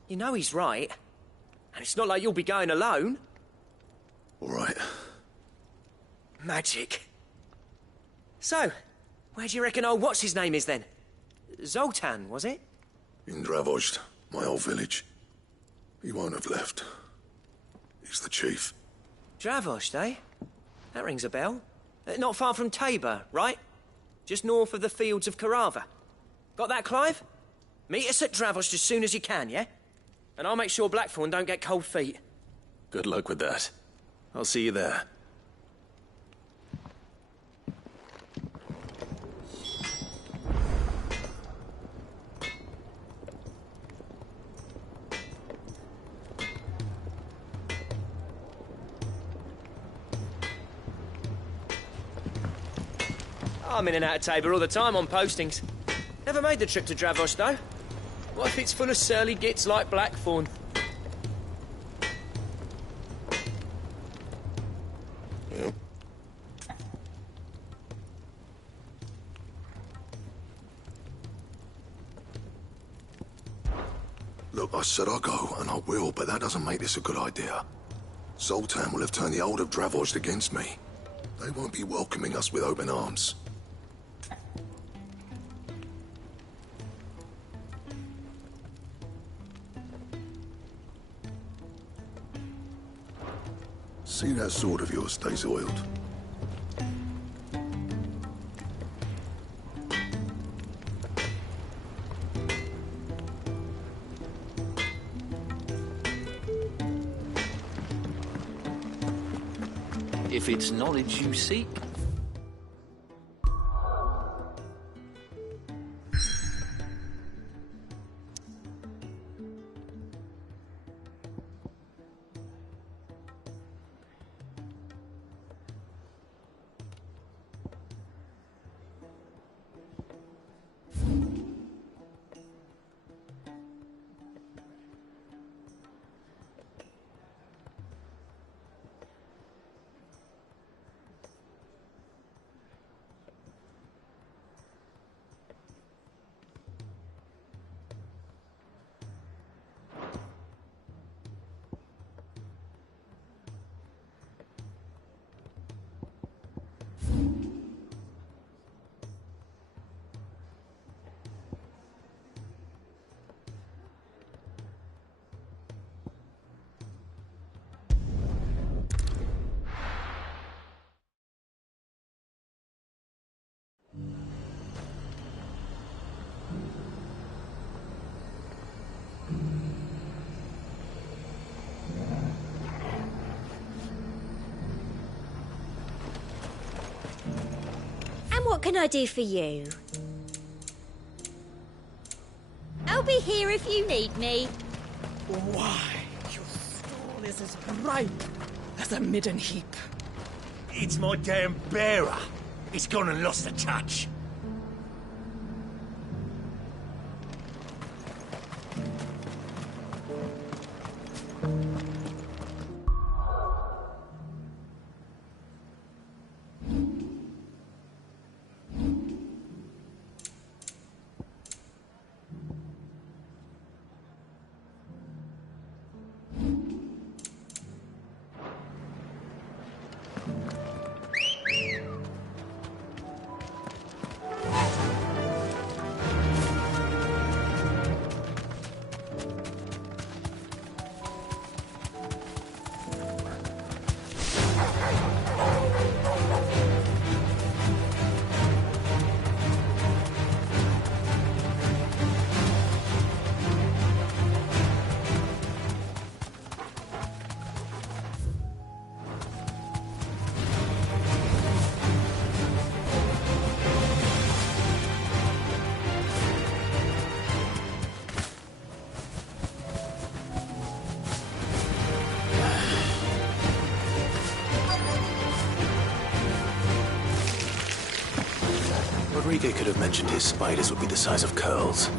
You know he's right. And it's not like you'll be going alone. All right. Magic. So, where do you reckon old what's-his-name is then? Zoltan, was it? In Dravozd, my old village. He won't have left. He's the chief. Dravozd, eh? That rings a bell. Not far from Tabor, right? just north of the fields of Carava. Got that, Clive? Meet us at Dravos as soon as you can, yeah? And I'll make sure Blackthorn don't get cold feet. Good luck with that. I'll see you there. I'm in and out of Tabor all the time on postings. Never made the trip to Dravos, though. What if it's full of surly gits like Blackthorn? Look, I said I'll go, and I will, but that doesn't make this a good idea. Zoltan will have turned the old of Dravos against me. They won't be welcoming us with open arms. See that sword of yours stays oiled. If it's knowledge you seek. What can I do for you? I'll be here if you need me. Why, your stall is as ripe as a midden heap. It's my damn bearer. It's gone and lost a touch. Rodrigo could have mentioned his spiders would be the size of curls.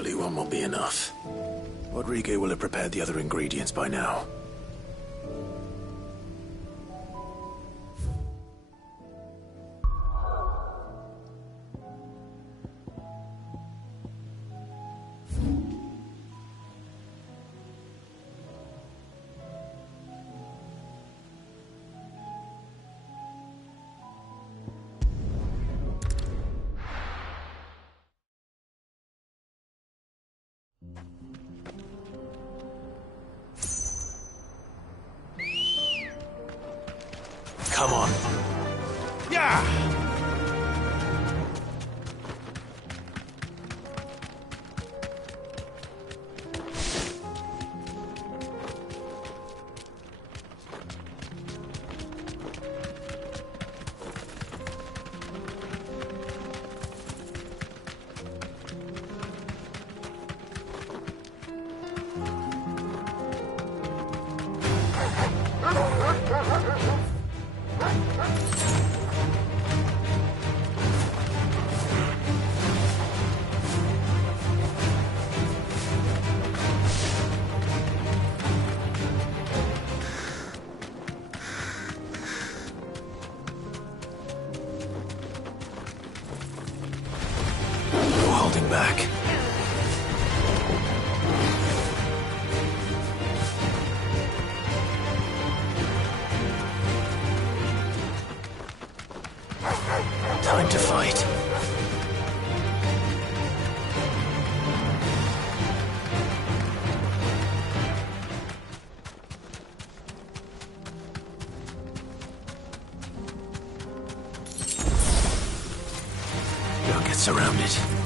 Hopefully one will be enough. Rodrigo will have prepared the other ingredients by now. Come on. Yeah! No holding back. Time to fight. Don't get surrounded.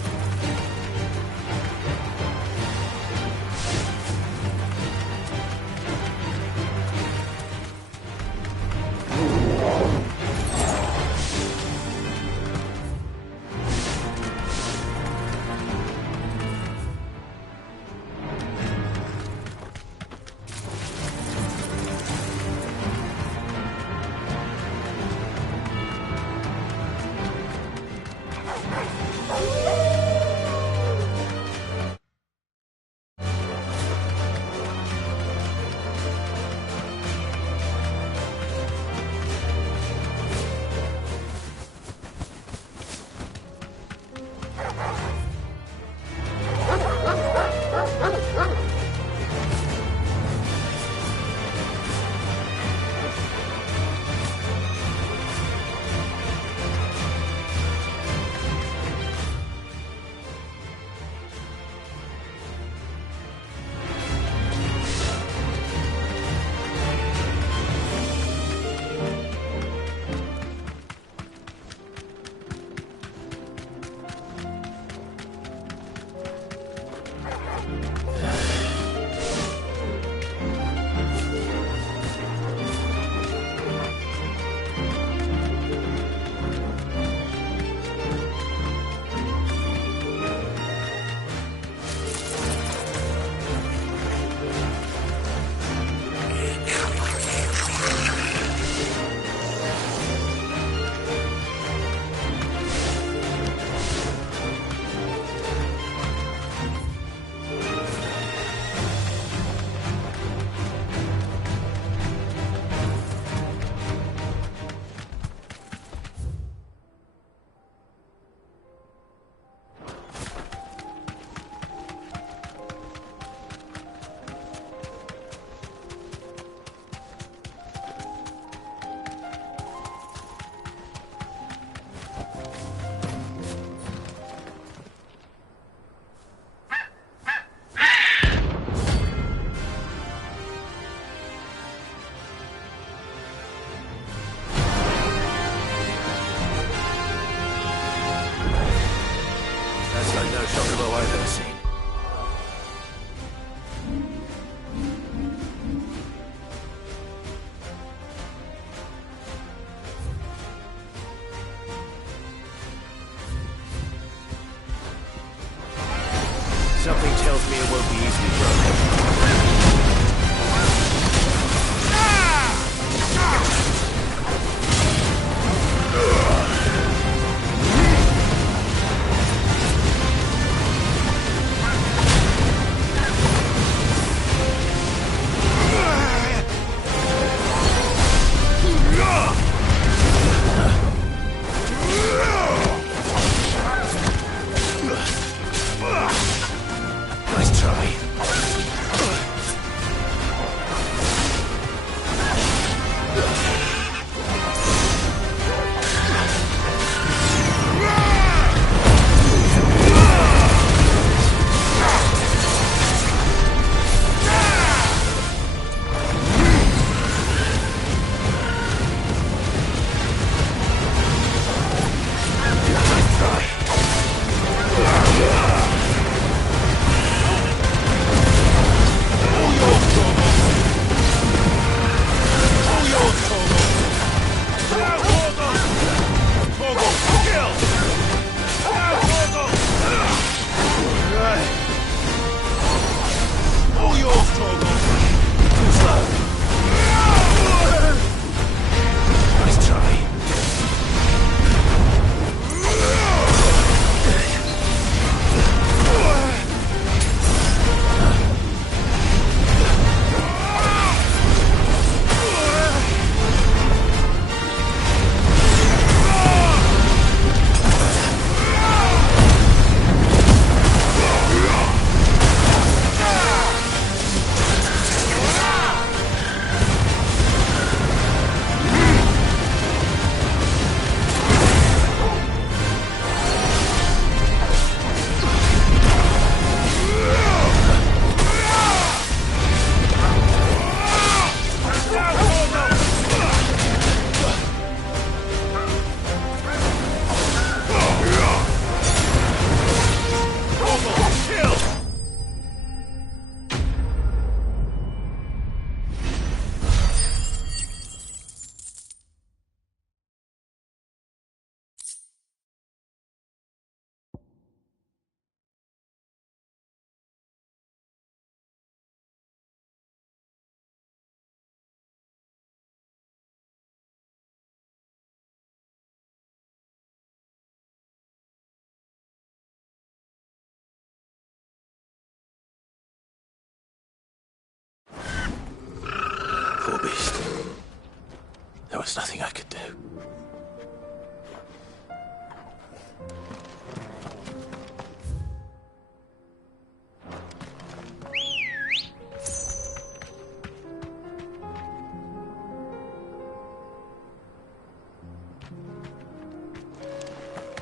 was nothing I could do.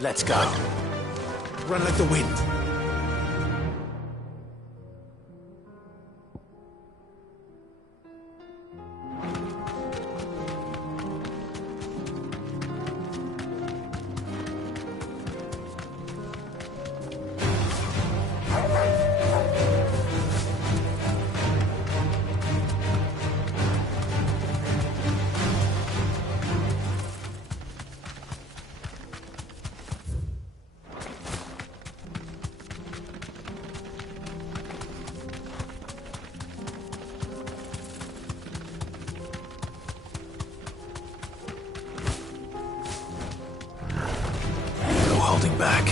Let's go. Run like the wind. Holding back.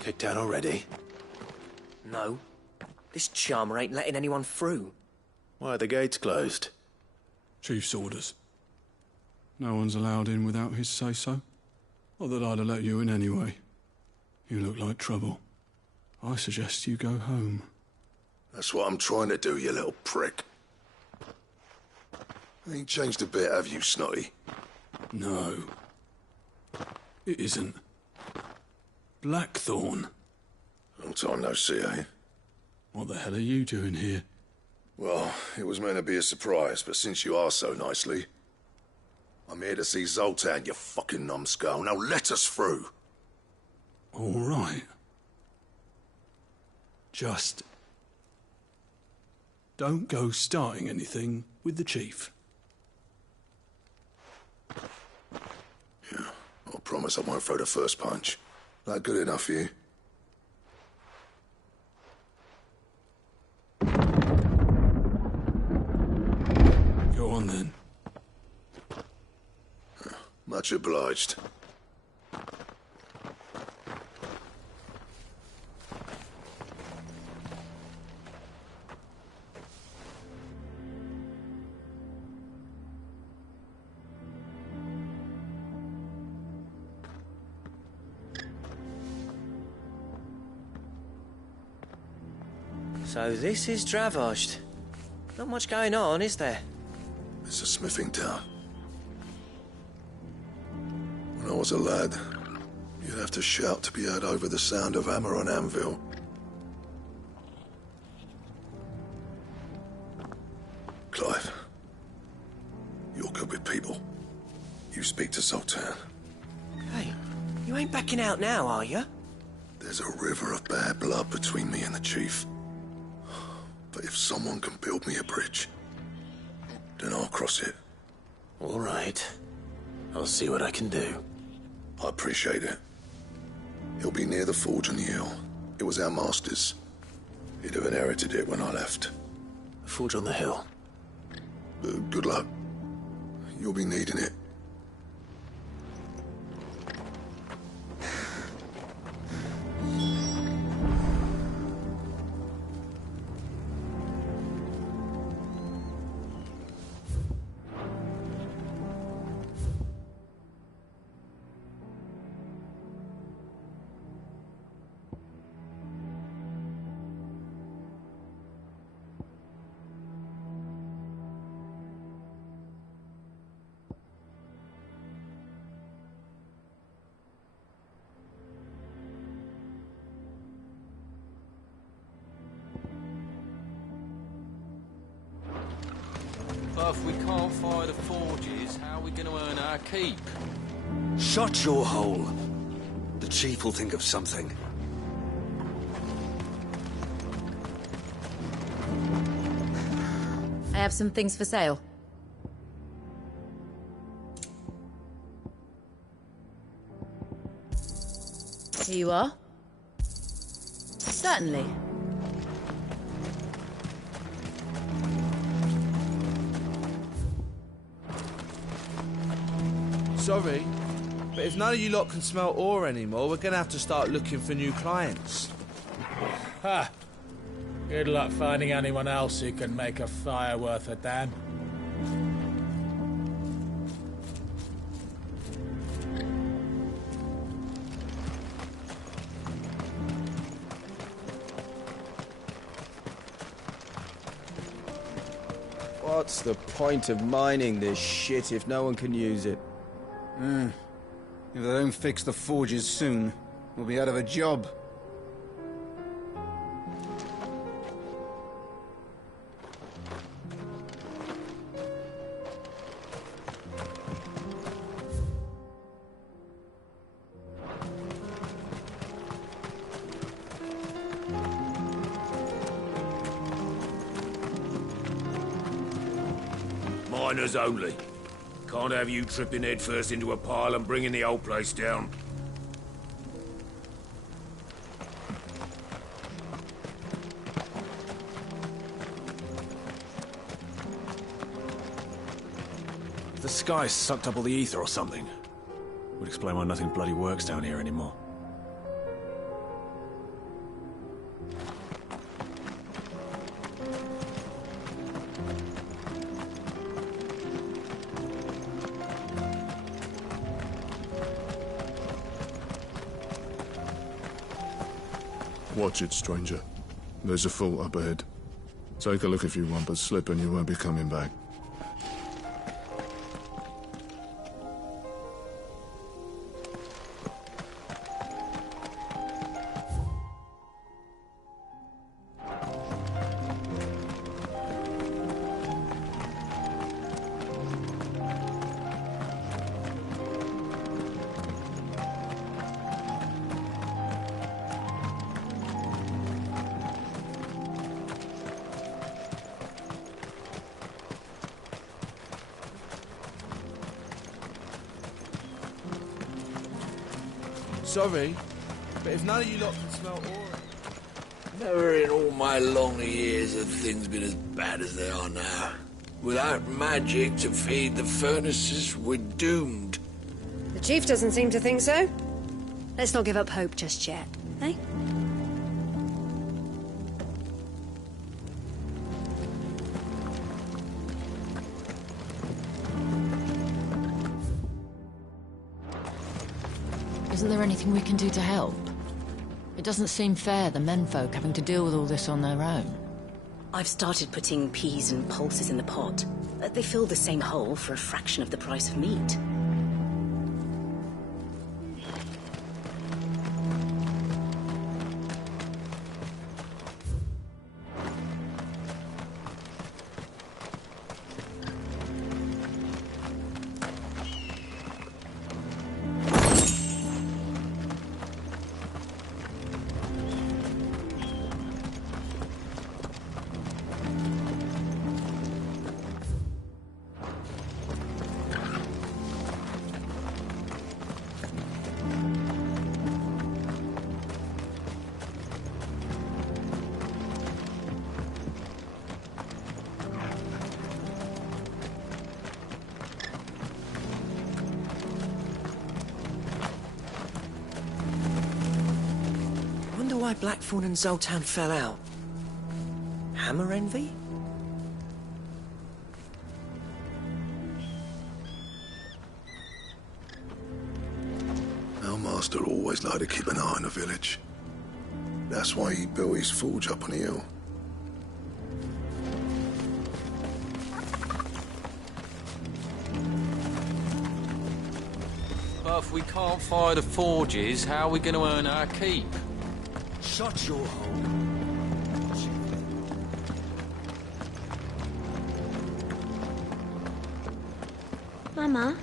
Kicked out already? No. This charmer ain't letting anyone through. Why are the gates closed? Chief's orders. No one's allowed in without his say-so. Not that I'd have let you in anyway. You look like trouble. I suggest you go home. That's what I'm trying to do, you little prick. Ain't changed a bit, have you, Snotty? No. It isn't. Blackthorn. Long time no see, eh? What the hell are you doing here? Well, it was meant to be a surprise, but since you asked so nicely, I'm here to see Zoltan, you fucking numbskull. Now let us through. All right. Just don't go starting anything with the chief. Yeah, I promise I won't throw the first punch. That good enough for you? Go on then. Much obliged. So this is Dravosht. Not much going on, is there? It's a smithing town. When I was a lad, you'd have to shout to be heard over the sound of hammer on anvil. Clive, you're good with people. You speak to Zoltan. Hey, you ain't backing out now, are you? There's a river of bad blood between me and the chief. But if someone can build me a bridge, then I'll cross it. All right. I'll see what I can do. I appreciate it. He'll be near the forge on the hill. It was our master's. He'd have inherited it when I left. The forge on the hill? Good luck. You'll be needing it. But if we can't fire the forges, how are we going to earn our keep? Shut your hole. The chief will think of something. I have some things for sale. Here you are. Certainly. Sorry, but if none of you lot can smell ore anymore, we're gonna have to start looking for new clients. Ha! Good luck finding anyone else who can make a fire worth a damn. What's the point of mining this shit if no one can use it? If they don't fix the forges soon, we'll be out of a job. Miners only. Can't have you tripping headfirst into a pile and bringing the whole place down. The sky sucked up all the ether or something. Would explain why nothing bloody works down here anymore. Watch it, stranger. There's a fault up ahead. Take a look if you want, but slip and you won't be coming back. Sorry, but if none of you lot can smell ore... Never in all my long years have things been as bad as they are now. Without magic to feed the furnaces, we're doomed. The chief doesn't seem to think so. Let's not give up hope just yet, eh? Isn't there anything we can do to help? It doesn't seem fair, the menfolk having to deal with all this on their own. I've started putting peas and pulses in the pot. They fill the same hole for a fraction of the price of meat. Why Blackthorn and Zoltan fell out? Hammer envy? Our master always liked to keep an eye on the village. That's why he built his forge up on the hill. But if we can't fire the forges, how are we going to earn our keep? Shut your hole. Mama,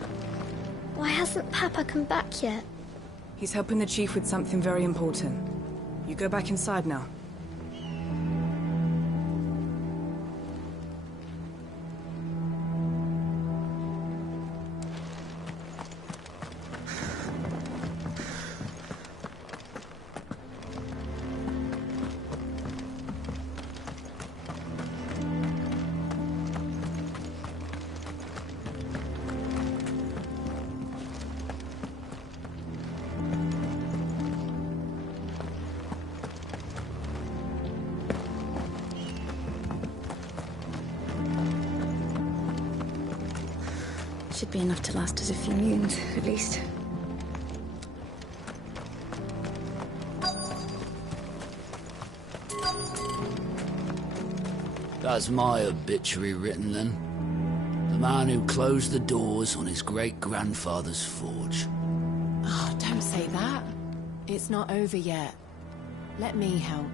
why hasn't Papa come back yet? He's helping the chief with something very important. You go back inside now. Should be enough to last us a few moons, at least. That's my obituary written then. The man who closed the doors on his great-grandfather's forge. Oh, don't say that. It's not over yet. Let me help.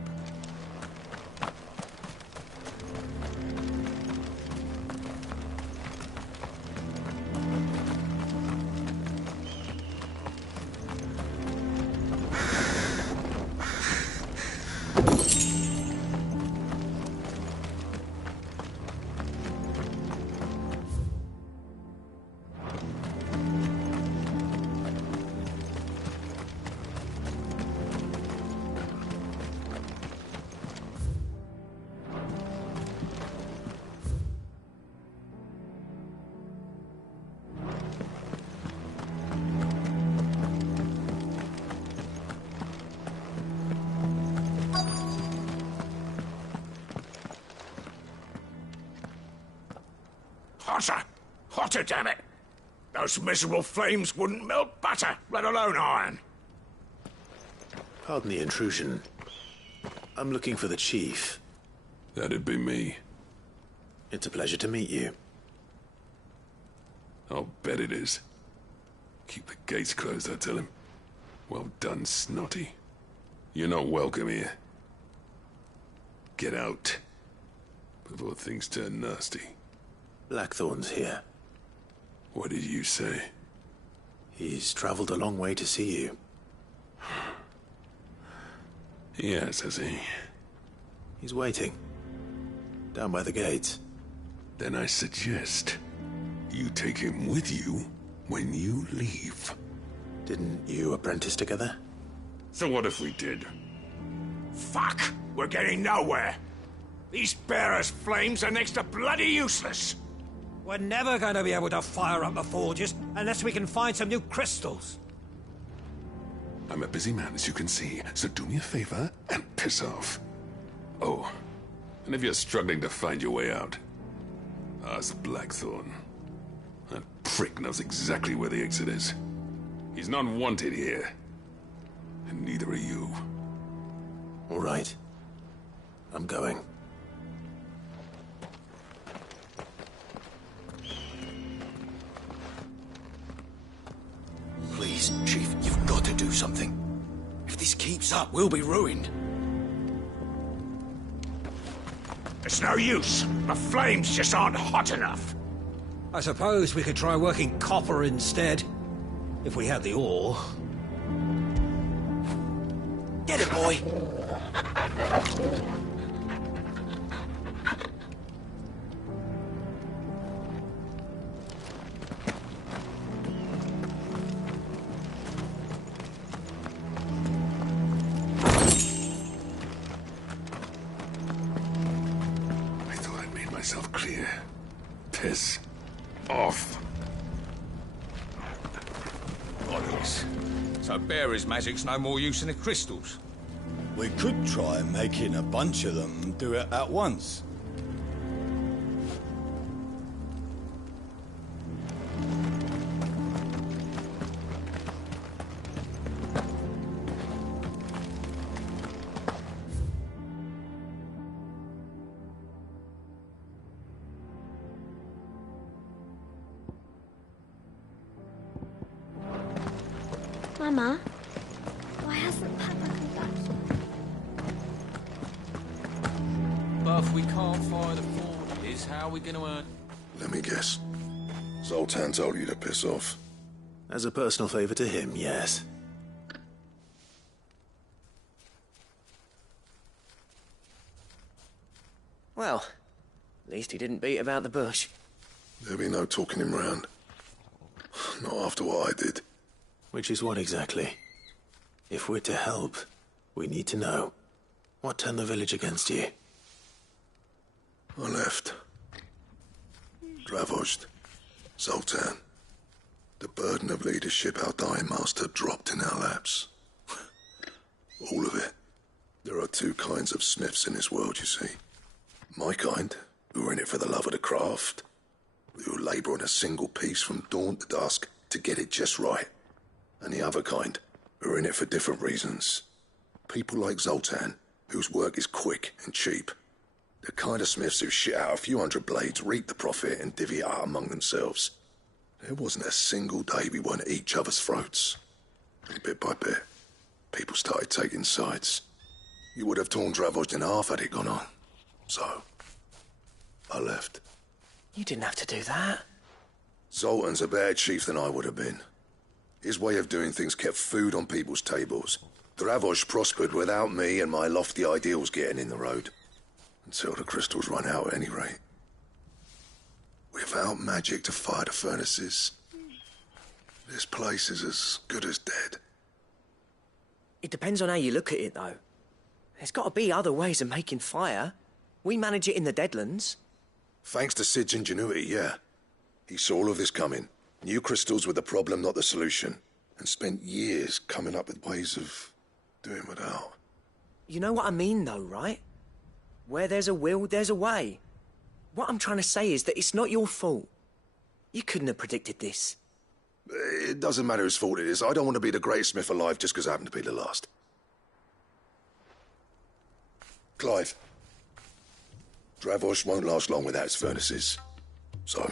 Hotter! Hotter, damn it! Those miserable flames wouldn't melt butter, let alone iron. Pardon the intrusion. I'm looking for the chief. That'd be me. It's a pleasure to meet you. I'll bet it is. Keep the gates closed, I tell him. Well done, Snotty. You're not welcome here. Get out. Before things turn nasty. Blackthorn's here. What did you say? He's traveled a long way to see you. Yes, has he? He's waiting. Down by the gates. Then I suggest you take him with you when you leave. Didn't you apprentice together? So what if we did? Fuck! We're getting nowhere! These bearers' flames are next to bloody useless! We're never going to be able to fire up the forges unless we can find some new crystals. I'm a busy man, as you can see, so do me a favor and piss off. Oh, and if you're struggling to find your way out, ask Blackthorn. That prick knows exactly where the exit is. He's not wanted here. And neither are you. All right. I'm going. Please, Chief, you've got to do something. If this keeps up, we'll be ruined. It's no use. The flames just aren't hot enough. I suppose we could try working copper instead. If we had the ore. Get it, boy! Myself clear. Piss off. Bollocks. So bearer's magic's no more use than the crystals. We could try making a bunch of them do it at once. Mama, why hasn't Papa come back? But if we can't fire the forges, how are we going to earn... Let me guess. Zoltan told you to piss off. As a personal favor to him, yes. Well, at least he didn't beat about the bush. There'll be no talking him round. Not after what I did. Which is what exactly? If we're to help, we need to know. What turned the village against you? I left. Dravozd. Zoltan. The burden of leadership our dying master dropped in our laps. All of it. There are two kinds of smiths in this world, you see. My kind, who are in it for the love of the craft, who labour on a single piece from dawn to dusk to get it just right. And the other kind, who are in it for different reasons. People like Zoltan, whose work is quick and cheap. The kind of smiths who shit out a few hundred blades, reap the profit, and divvy it out among themselves. There wasn't a single day we weren't at each other's throats. And bit by bit, people started taking sides. You would have torn Dravost in half had it gone on. So, I left. You didn't have to do that. Zoltan's a better chief than I would have been. His way of doing things kept food on people's tables. Dravost prospered without me and my lofty ideals getting in the road. Until the crystals run out at any rate. Without magic to fire the furnaces, this place is as good as dead. It depends on how you look at it, though. There's got to be other ways of making fire. We manage it in the Deadlands. Thanks to Sid's ingenuity, yeah. He saw all of this coming. Knew crystals were the problem, not the solution. And spent years coming up with ways of doing without. You know what I mean, though, right? Where there's a will, there's a way. What I'm trying to say is that it's not your fault. You couldn't have predicted this. It doesn't matter whose fault it is. I don't want to be the greatest smith alive just because I happen to be the last. Clive. Dravost won't last long without its furnaces. So,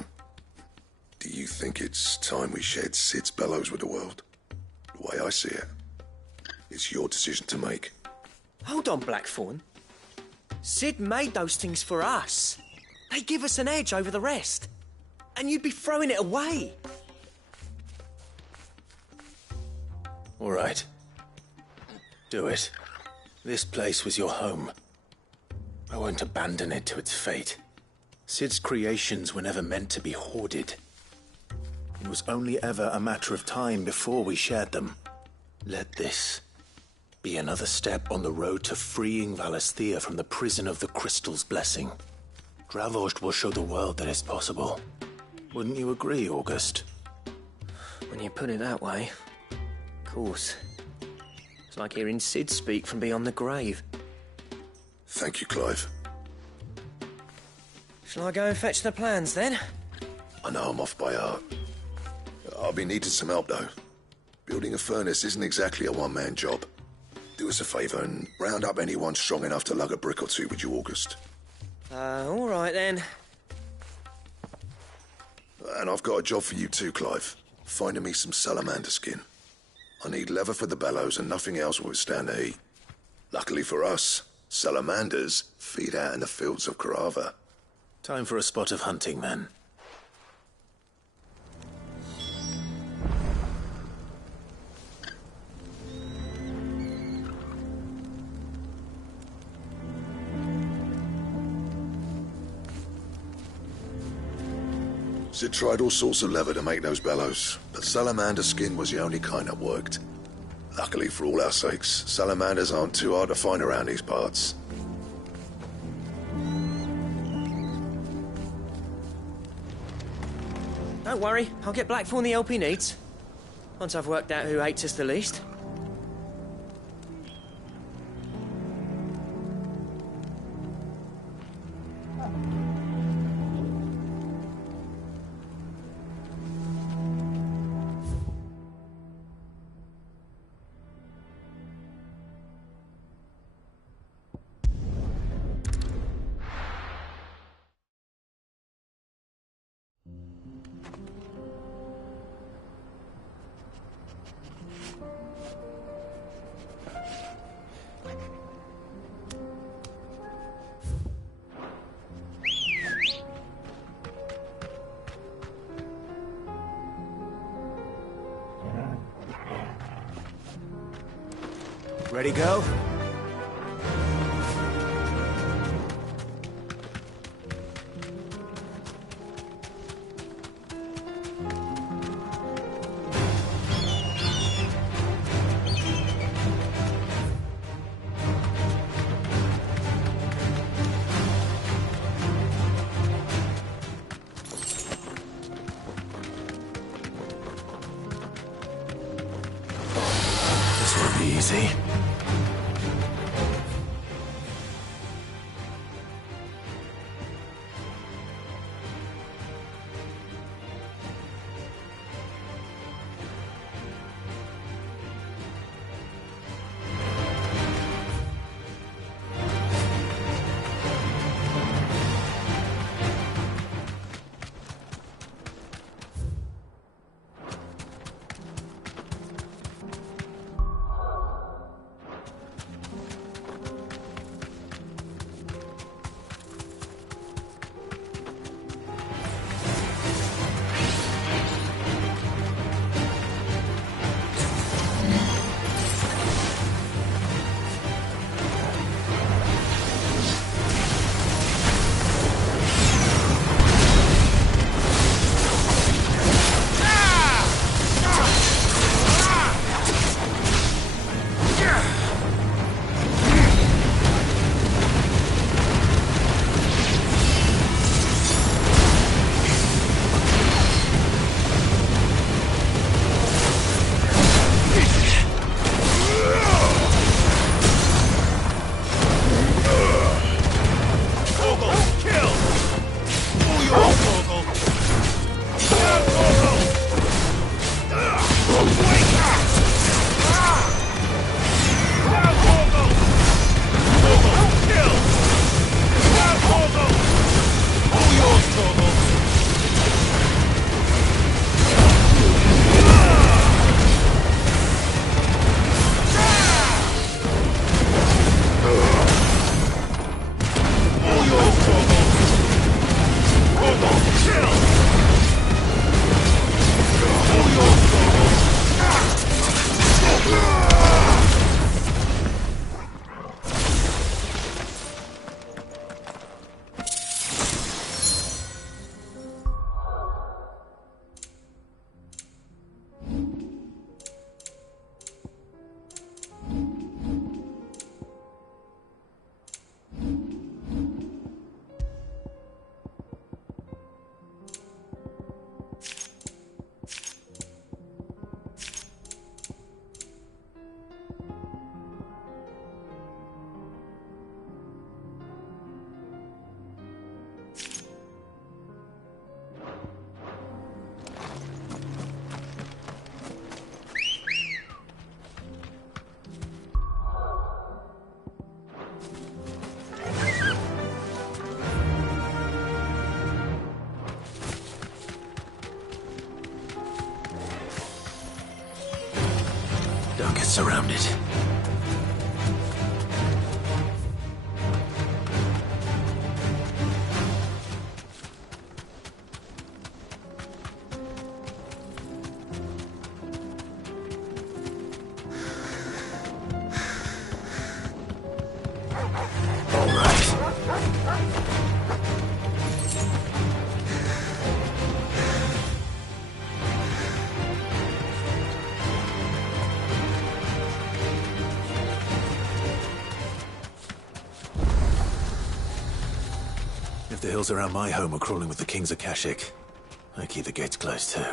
do you think it's time we shared Sid's bellows with the world? The way I see it, it's your decision to make. Hold on, Blackthorn. Sid made those things for us. They give us an edge over the rest. And you'd be throwing it away. All right. Do it. This place was your home. I won't abandon it to its fate. Sid's creations were never meant to be hoarded. It was only ever a matter of time before we shared them. Let this be another step on the road to freeing Valisthea from the prison of the Crystal's blessing. Dravost will show the world that it's possible. Wouldn't you agree, August? When you put it that way, of course. It's like hearing Sid speak from beyond the grave. Thank you, Clive. Shall I go and fetch the plans, then? I know I'm off by heart. I'll be needing some help, though. Building a furnace isn't exactly a one-man job. Do us a favour and round up anyone strong enough to lug a brick or two with you, August. All right, then. And I've got a job for you too, Clive. Finding me some salamander skin. I need leather for the bellows and nothing else will withstand the heat. Luckily for us, salamanders feed out in the fields of Carava. Time for a spot of hunting, then. Sid tried all sorts of leather to make those bellows, but salamander skin was the only kind that worked. Luckily for all our sakes, salamanders aren't too hard to find around these parts. Don't worry, I'll get Blackthorn the help he needs. Once I've worked out who hates us the least. Ready, go? This won't be easy. We're surrounded. If the hills around my home are crawling with the King's Akashic, I keep the gates closed too.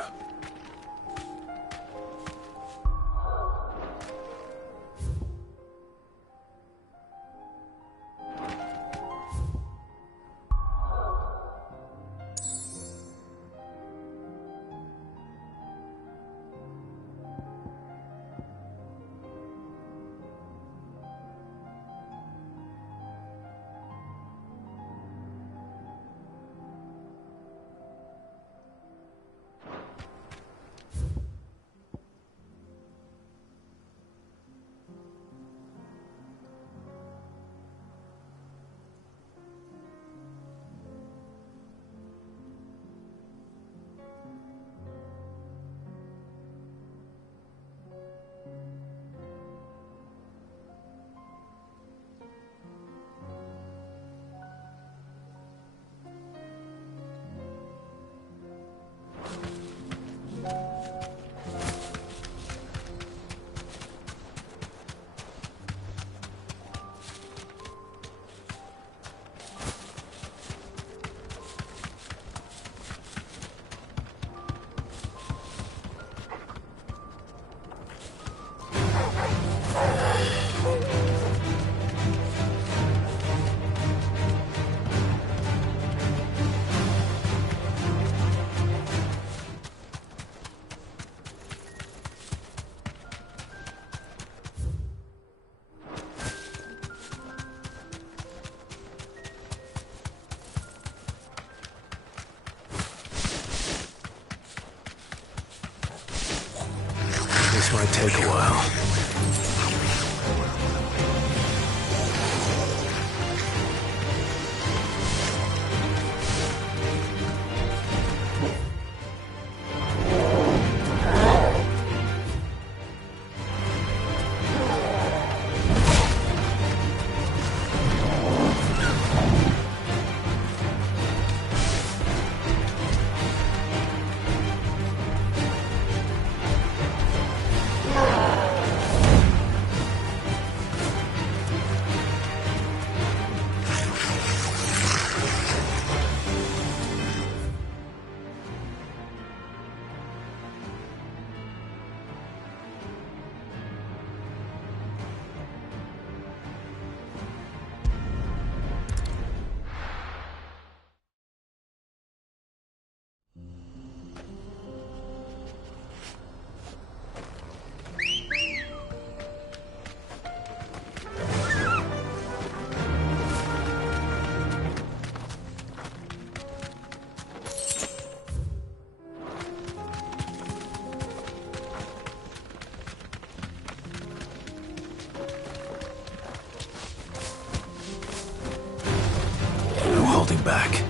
This might take a while. Back.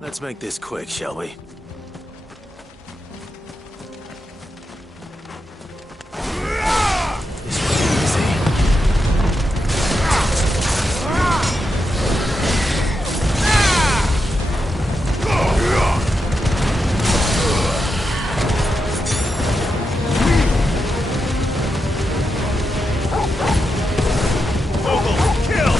Let's make this quick, shall we? This won't be easy. Kill!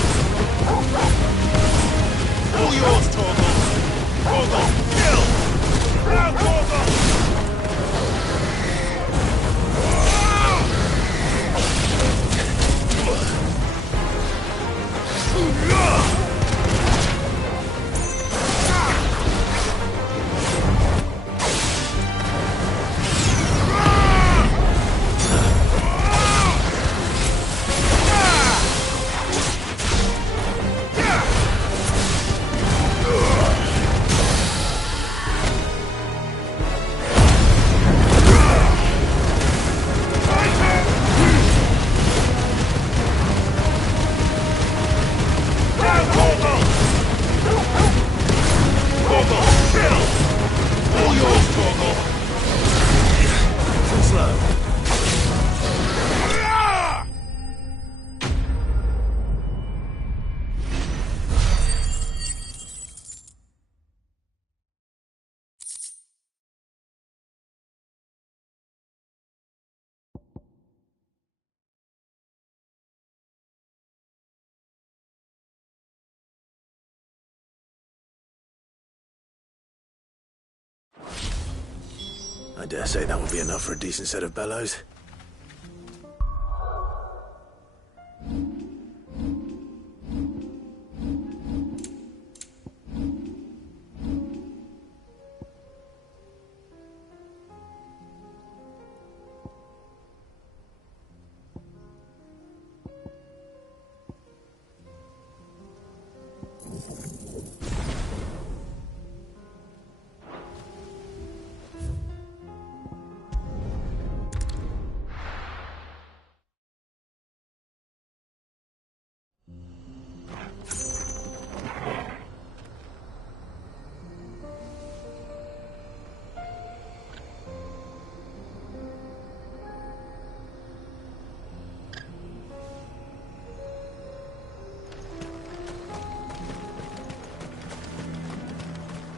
I dare say that will be enough for a decent set of bellows.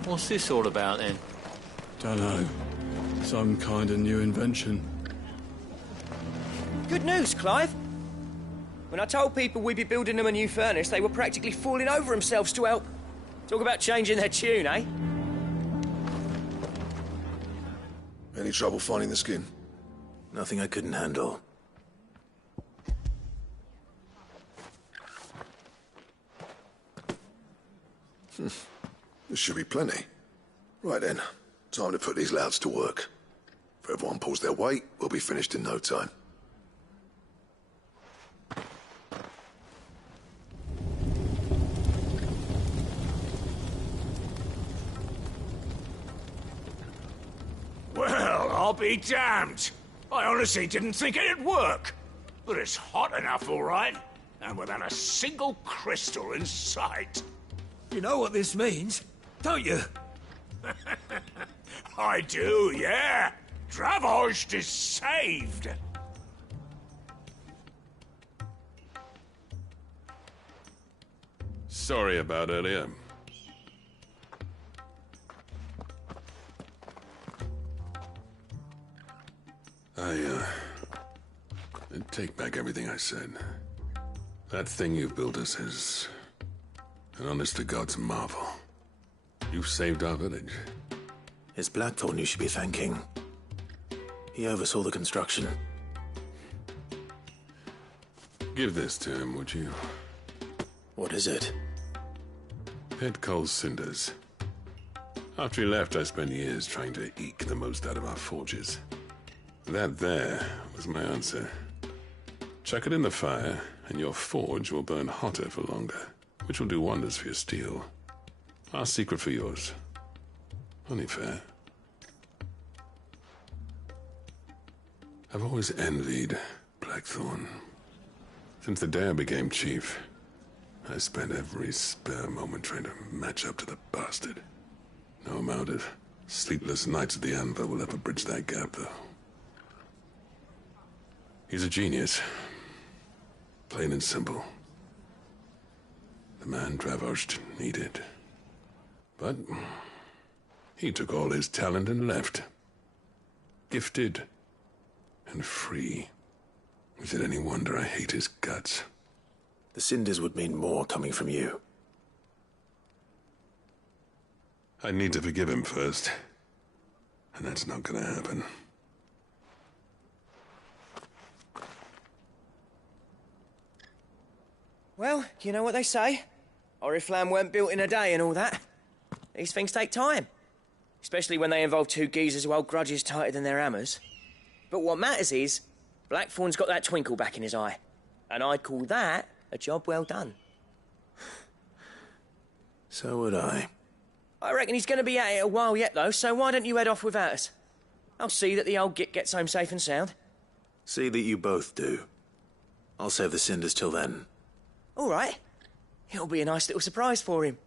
What's this all about, then? Dunno. Some kind of new invention. Good news, Clive. When I told people we'd be building them a new furnace, they were practically falling over themselves to help. Talk about changing their tune, eh? Any trouble finding the skin? Nothing I couldn't handle. There should be plenty. Right then, time to put these louds to work. If everyone pulls their weight, we'll be finished in no time. Well, I'll be damned. I honestly didn't think it'd work. But it's hot enough, all right. And without a single crystal in sight. You know what this means, don't you? I do, yeah. Dravost is saved. Sorry about earlier. I take back everything I said. That thing you built us is an honest-to-God's marvel. You've saved our village. It's Blackthorn you should be thanking. He oversaw the construction. Give this to him, would you? What is it? Pet Cole's cinders. After he left, I spent years trying to eke the most out of our forges. That there was my answer. Chuck it in the fire, and your forge will burn hotter for longer, which will do wonders for your steel. Our secret for yours. Only fair. I've always envied Blackthorn. Since the day I became chief, I spent every spare moment trying to match up to the bastard. No amount of sleepless nights at the Anvil will ever bridge that gap, though. He's a genius. Plain and simple. The man Dravost needed. But he took all his talent and left. Gifted and free. Is it any wonder I hate his guts? The cinders would mean more coming from you. I need to forgive him first. And that's not gonna happen. Well, you know what they say. Oriflamme weren't built in a day and all that. These things take time. Especially when they involve two geezers who hold grudges tighter than their hammers. But what matters is, Blackthorn's got that twinkle back in his eye. And I'd call that a job well done. So would I. I reckon he's going to be at it a while yet, though, so why don't you head off without us? I'll see that the old git gets home safe and sound. See that you both do. I'll save the cinders till then. All right. It'll be a nice little surprise for him.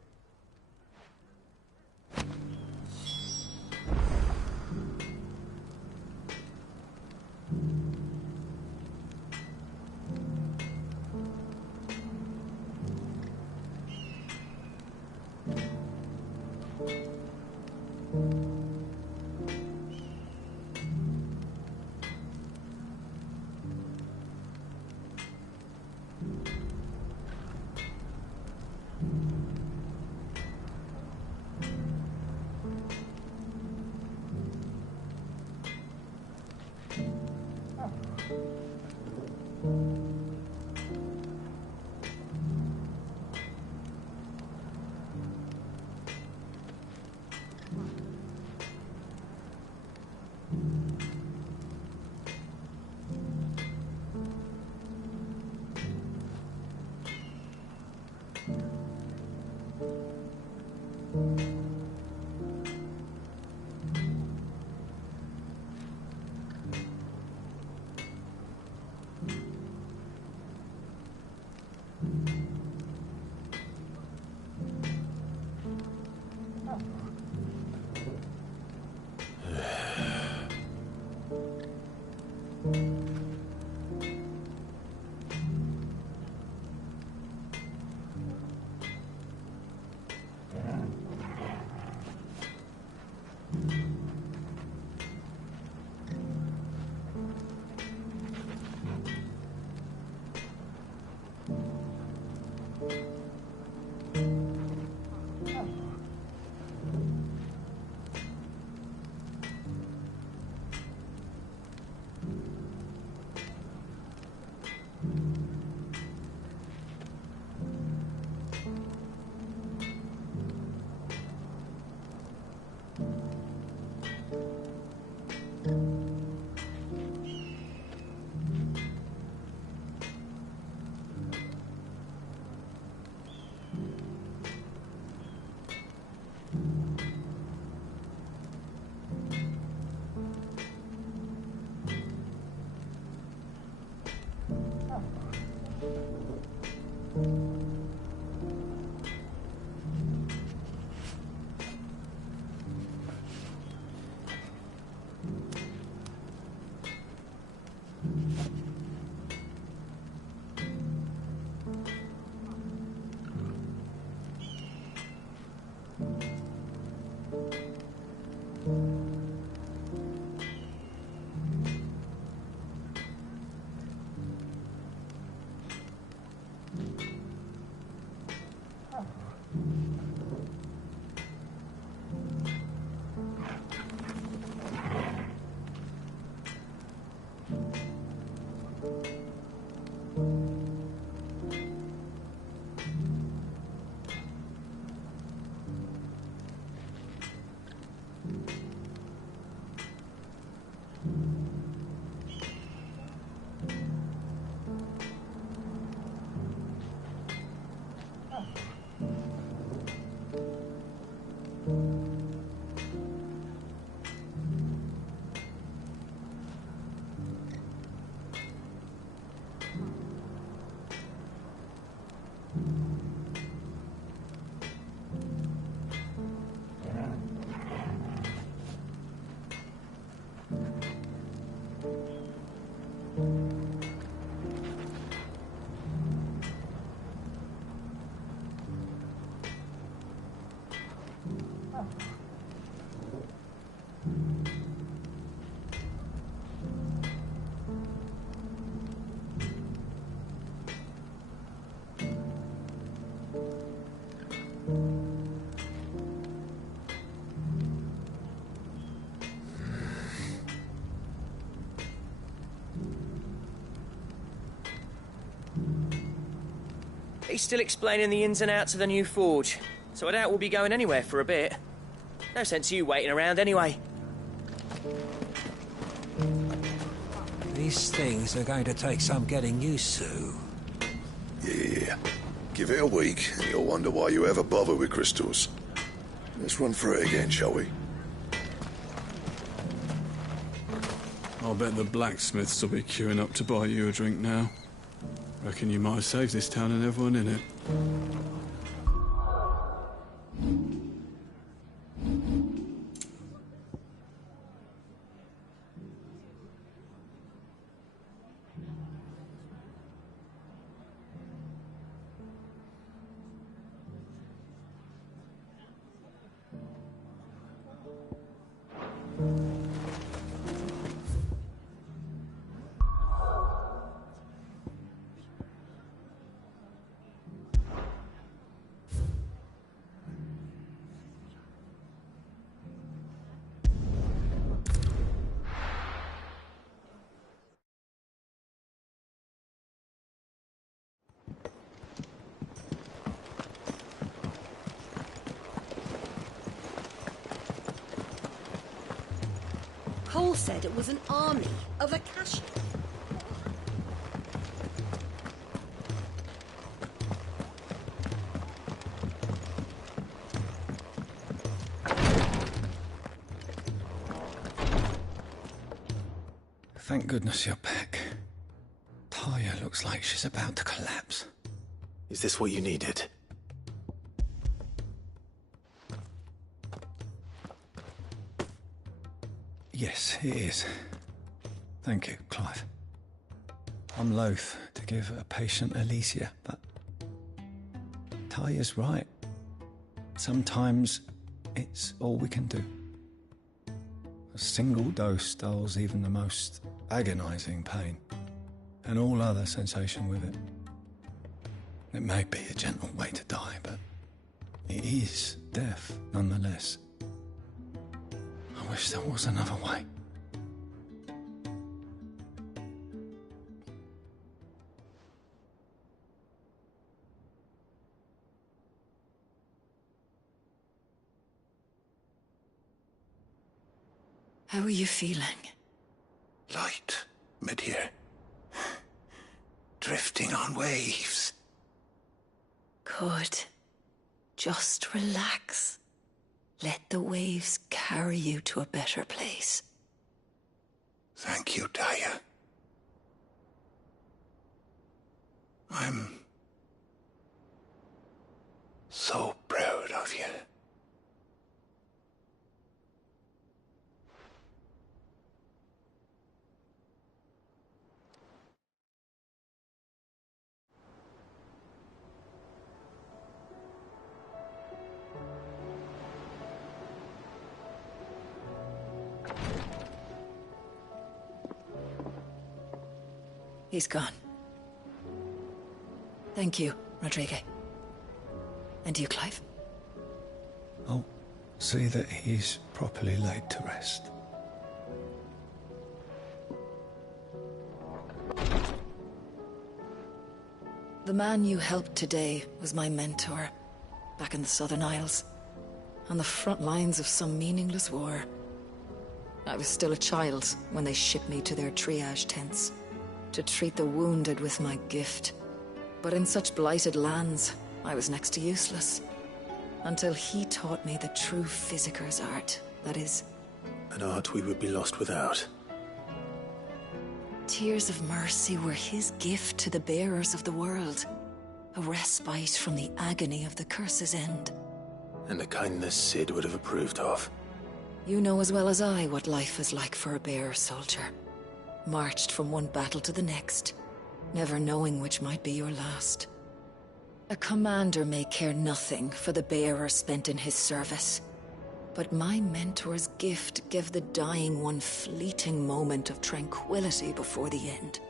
He's still explaining the ins and outs of the new forge, so I doubt we'll be going anywhere for a bit. No sense you waiting around anyway. These things are going to take some getting used to. Yeah. Give it a week, and you'll wonder why you ever bother with crystals. Let's run through it again, shall we? I'll bet the blacksmiths will be queuing up to buy you a drink now. Reckon you might have saved this town and everyone in it. Cole said it was an army of Akasha. Thank goodness you're back. Taya looks like she's about to collapse. Is this what you needed? Yes, it is. Thank you, Clive. I'm loath to give a patient Alicia, but Taya's right. Sometimes it's all we can do. A single dose dulls even the most agonizing pain, and all other sensation with it. It may be a gentle way to die, but it is death nonetheless. I wish there was another way. How are you feeling? Light, mid-here. Drifting on waves. Good. Just relax. Let the waves carry you to a better place. Thank you, Taya. I'm so proud of you. He's gone. Thank you, Rodrigue. And you, Clive? I'll see that he's properly laid to rest. The man you helped today was my mentor, back in the Southern Isles, on the front lines of some meaningless war. I was still a child when they shipped me to their triage tents, to treat the wounded with my gift. But in such blighted lands, I was next to useless. Until he taught me the true physicker's art, that is... An art we would be lost without. Tears of mercy were his gift to the bearers of the world. A respite from the agony of the curse's end. And a kindness Sid would have approved of. You know as well as I what life is like for a bearer soldier. Marched from one battle to the next, never knowing which might be your last. A commander may care nothing for the bearer spent in his service, but my mentor's gift gave the dying one fleeting moment of tranquility before the end.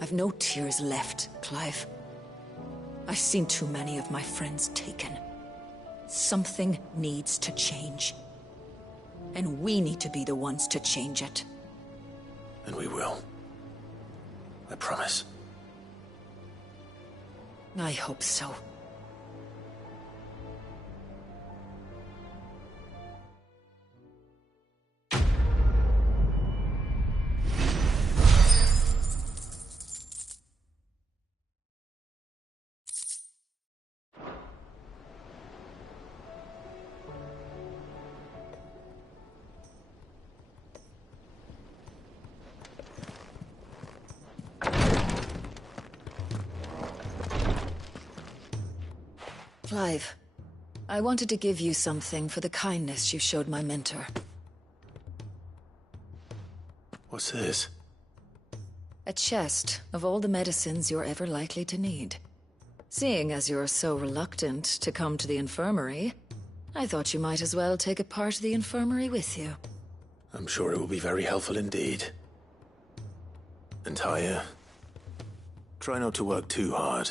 I've no tears left, Clive. I've seen too many of my friends taken. Something needs to change. And we need to be the ones to change it. And we will. I promise. I hope so. Clive, I wanted to give you something for the kindness you showed my mentor. What's this? A chest of all the medicines you're ever likely to need. Seeing as you're so reluctant to come to the infirmary, I thought you might as well take a part of the infirmary with you. I'm sure it will be very helpful indeed. And Taya, try not to work too hard.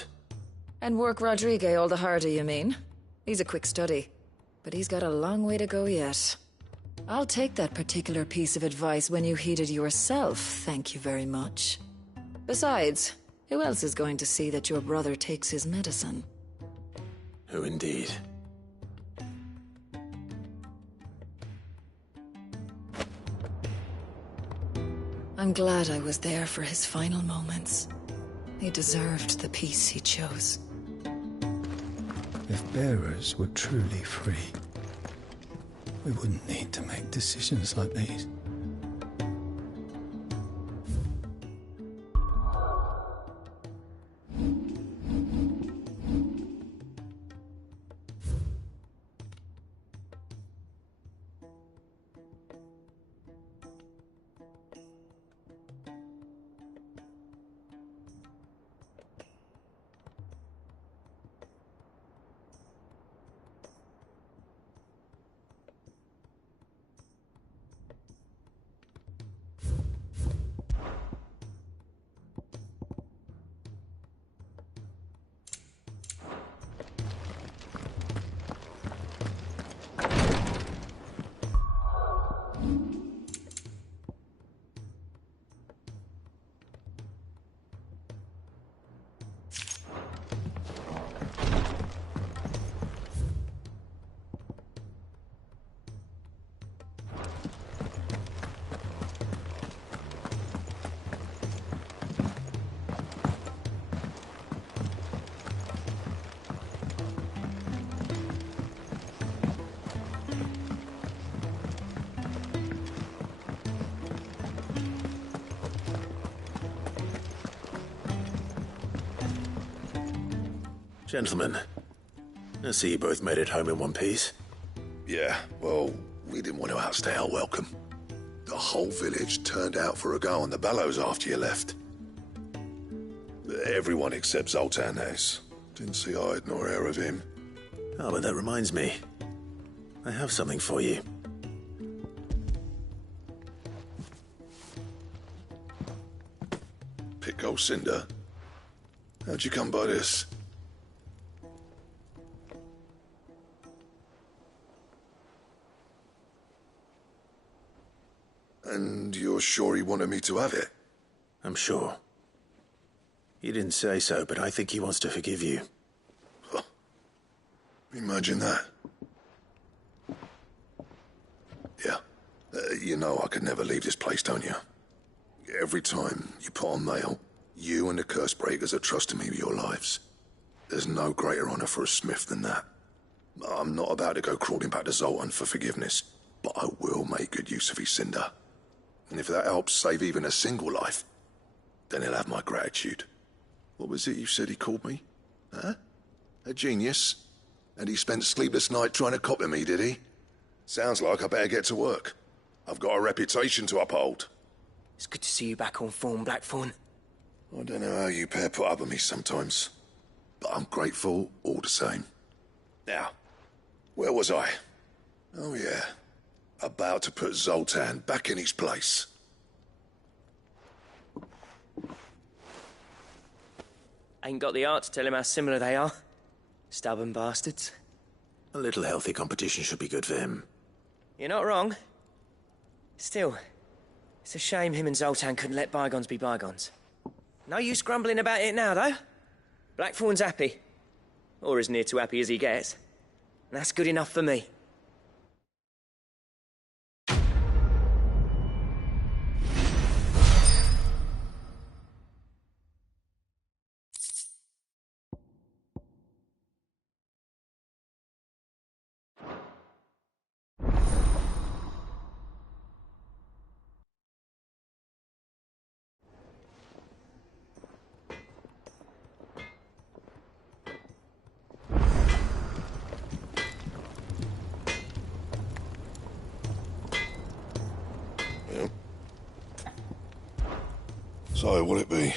And work Rodrigue all the harder, you mean? He's a quick study, but he's got a long way to go yet. I'll take that particular piece of advice when you heed it yourself, thank you very much. Besides, who else is going to see that your brother takes his medicine? Who indeed? I'm glad I was there for his final moments. He deserved the peace he chose. If bearers were truly free, we wouldn't need to make decisions like these. Gentlemen, I see you both made it home in one piece. Yeah, well, we didn't want to outstay our welcome. The whole village turned out for a go on the bellows after you left. Everyone except Zoltan has. Didn't see hide nor hair of him. Oh, but that reminds me. I have something for you. Pico Cinder. How'd you come by this? And you're sure he wanted me to have it? I'm sure. He didn't say so, but I think he wants to forgive you. Huh. Imagine that. Yeah. You know I could never leave this place, don't you? Every time you put on mail, you and the curse breakers are trusting me with your lives. There's no greater honor for a smith than that. I'm not about to go crawling back to Zoltan for forgiveness, but I will make good use of his cinder. And if that helps save even a single life, then he'll have my gratitude. What was it you said he called me? Huh? A genius? And he spent sleepless night trying to copy me, did he? Sounds like I better get to work. I've got a reputation to uphold. It's good to see you back on form, Blackthorn. I don't know how you pair put up with me sometimes, but I'm grateful all the same. Now, where was I? Oh yeah, about to put Zoltan back in his place. Ain't got the art to tell him how similar they are. Stubborn bastards. A little healthy competition should be good for him. You're not wrong. Still, it's a shame him and Zoltan couldn't let bygones be bygones. No use grumbling about it now, though. Blackthorn's happy. Or as near to happy as he gets. And that's good enough for me. So, what'll it be?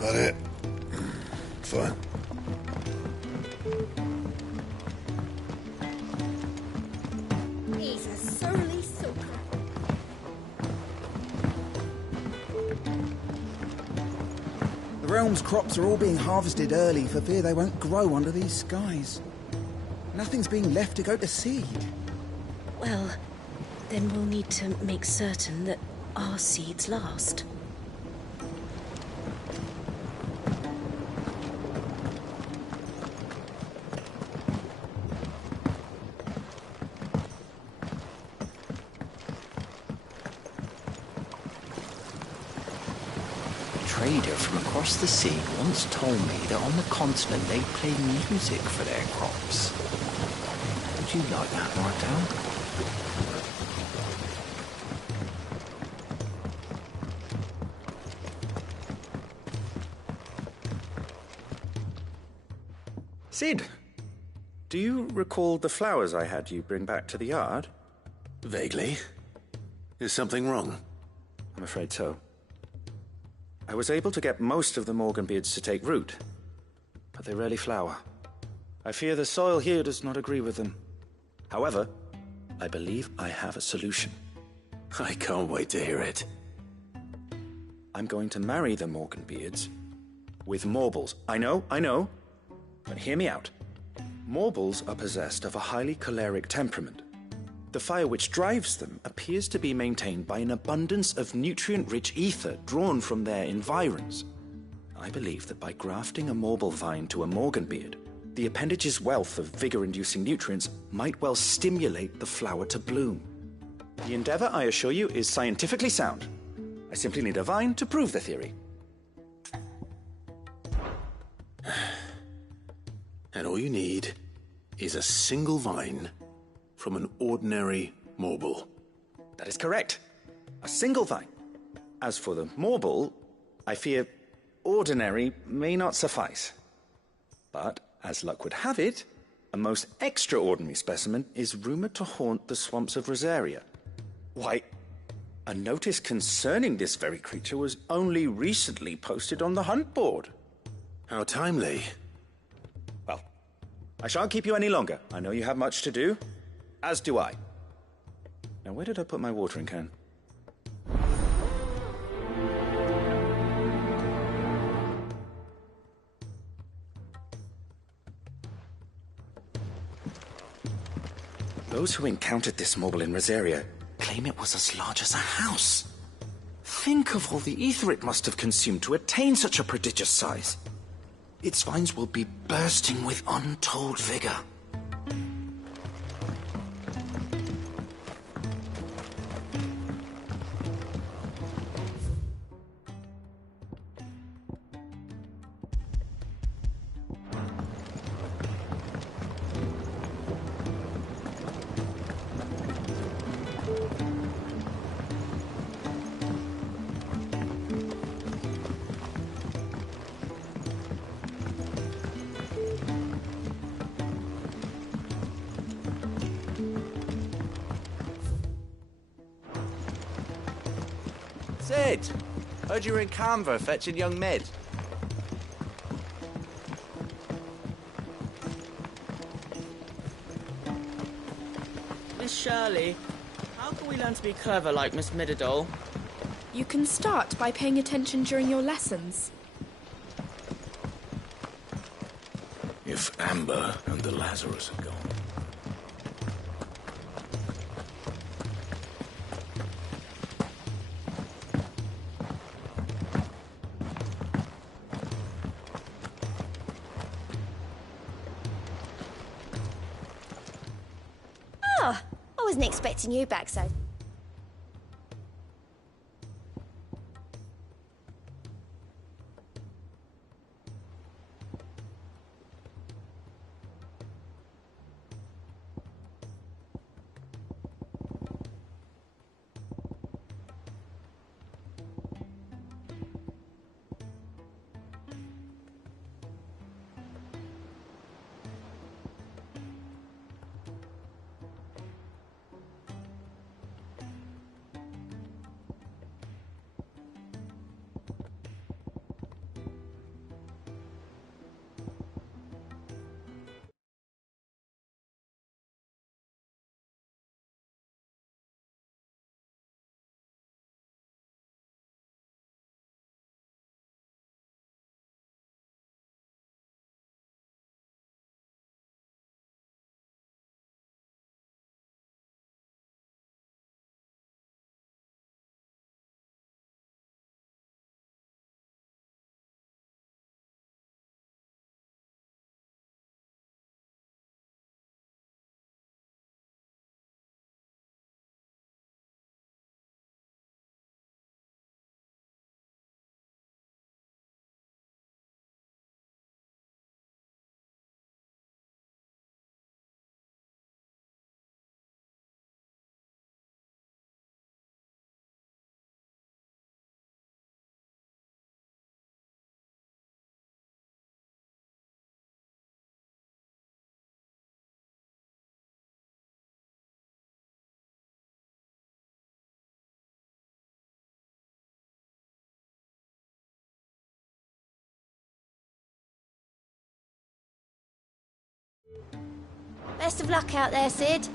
That it? Fine. He's a surly soaker. The realm's crops are all being harvested early for fear they won't grow under these skies. Nothing's being left to go to seed. Well, then we'll need to make certain that our seeds last. Trader from across the sea once told me that on the continent they play music for their crops. Would you like that marked down? Sid, do you recall the flowers I had you bring back to the yard? Vaguely. Is something wrong? I'm afraid so. I was able to get most of the Morganbeards to take root, but they rarely flower. I fear the soil here does not agree with them. However, I believe I have a solution. I can't wait to hear it. I'm going to marry the Morganbeards with Morbles. I know, but hear me out. Morbles are possessed of a highly choleric temperament. The fire which drives them appears to be maintained by an abundance of nutrient-rich ether drawn from their environs. I believe that by grafting a Morble vine to a Morganbeard, the appendage's wealth of vigor-inducing nutrients might well stimulate the flower to bloom. The endeavor, I assure you, is scientifically sound. I simply need a vine to prove the theory. And all you need is a single vine from an ordinary Morble. That is correct. A single vine. As for the Morble, I fear ordinary may not suffice. But, as luck would have it, a most extraordinary specimen is rumored to haunt the swamps of Rosaria. Why, a notice concerning this very creature was only recently posted on the hunt board. How timely. Well, I shan't keep you any longer. I know you have much to do, as do I. Now, where did I put my watering can? Those who encountered this Morble in Rosaria claim it was as large as a house. Think of all the ether it must have consumed to attain such a prodigious size. Its vines will be bursting with untold vigor. Sid! Heard you were in Canva fetching young Med. Miss Shirley, how can we learn to be clever like Miss Midadol? You can start by paying attention during your lessons. If Amber and the Lazarus had gone. Oh, I wasn't expecting you back so. Best of luck out there, Sid.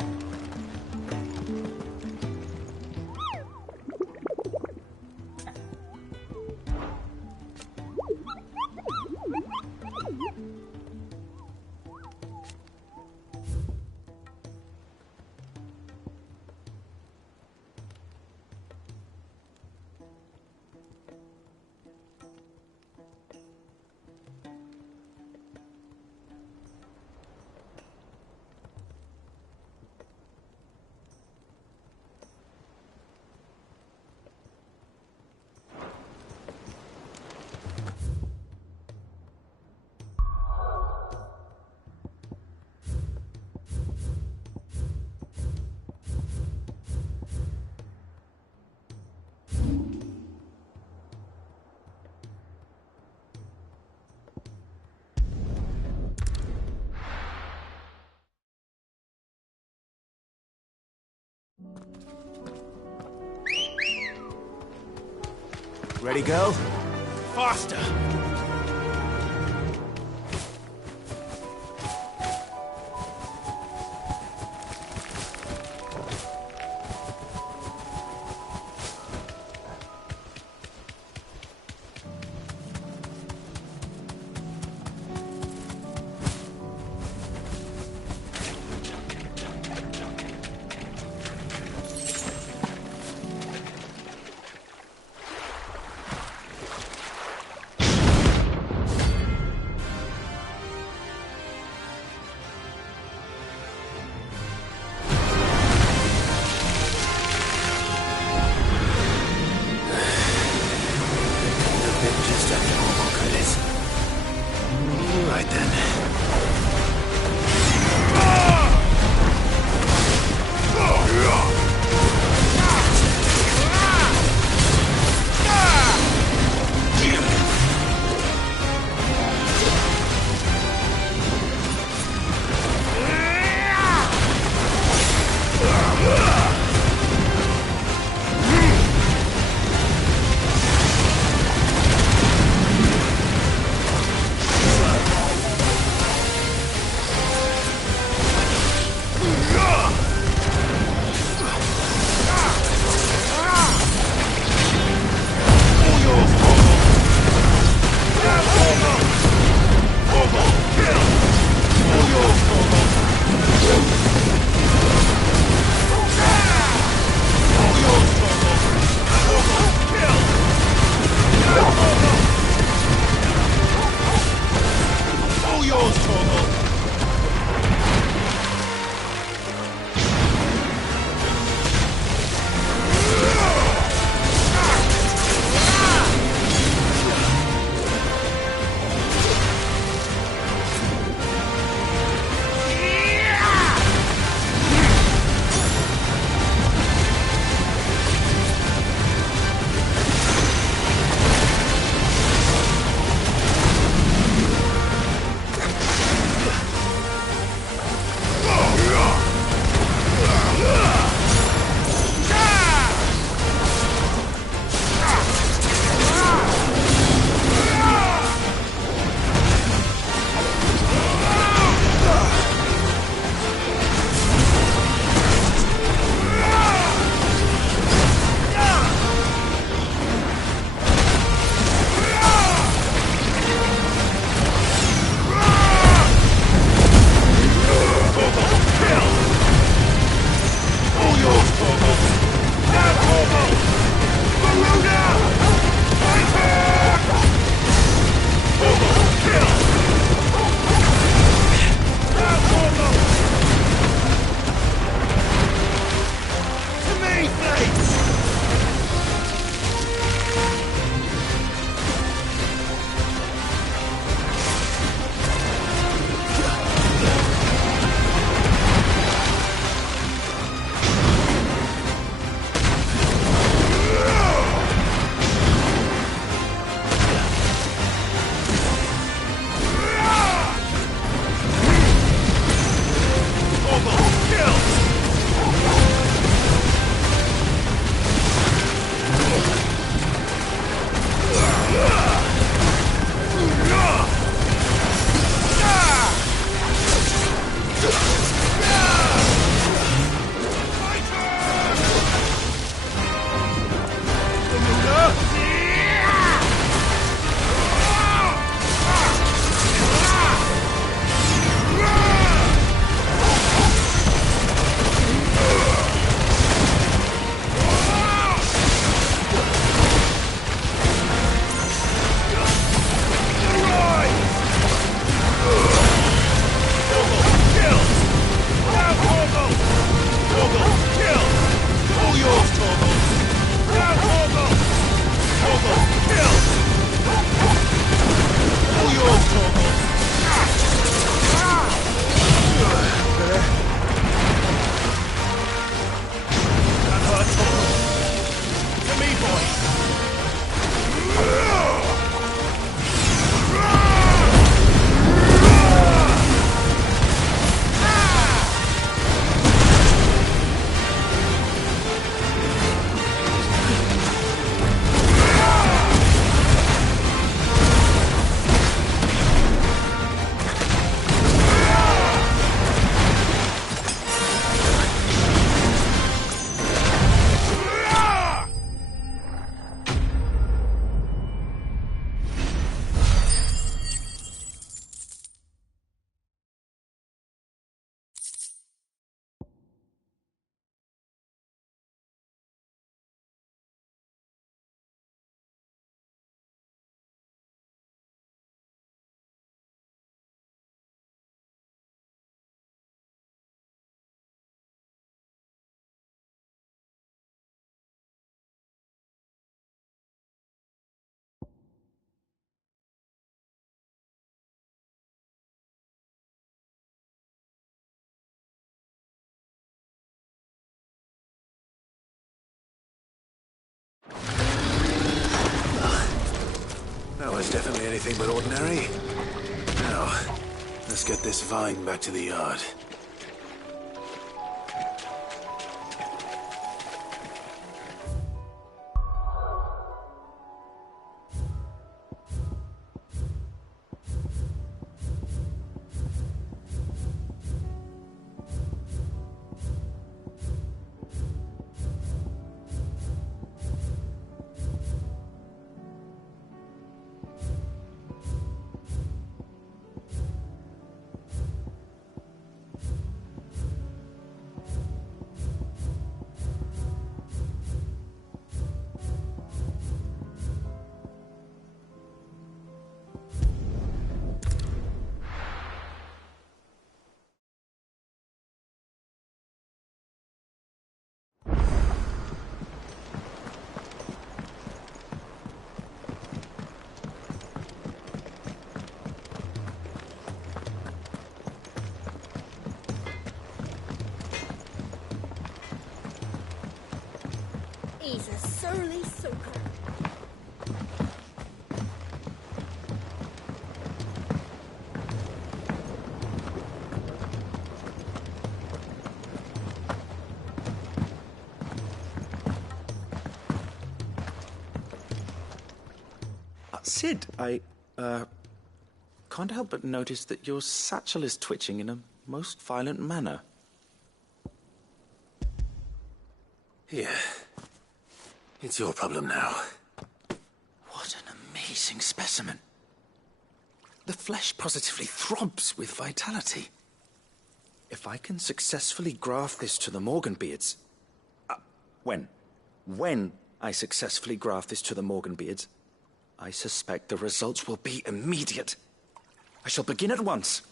Ready, girl? Faster! was definitely anything but ordinary. Now, let's get this vine back to the yard. He's a surly soaker. Sid, I can't help but notice that your satchel is twitching in a most violent manner. Here. It's your problem now. What an amazing specimen. The flesh positively throbs with vitality. If I can successfully graft this to the Morganbeards... When I successfully graft this to the Morganbeards, I suspect the results will be immediate. I shall begin at once.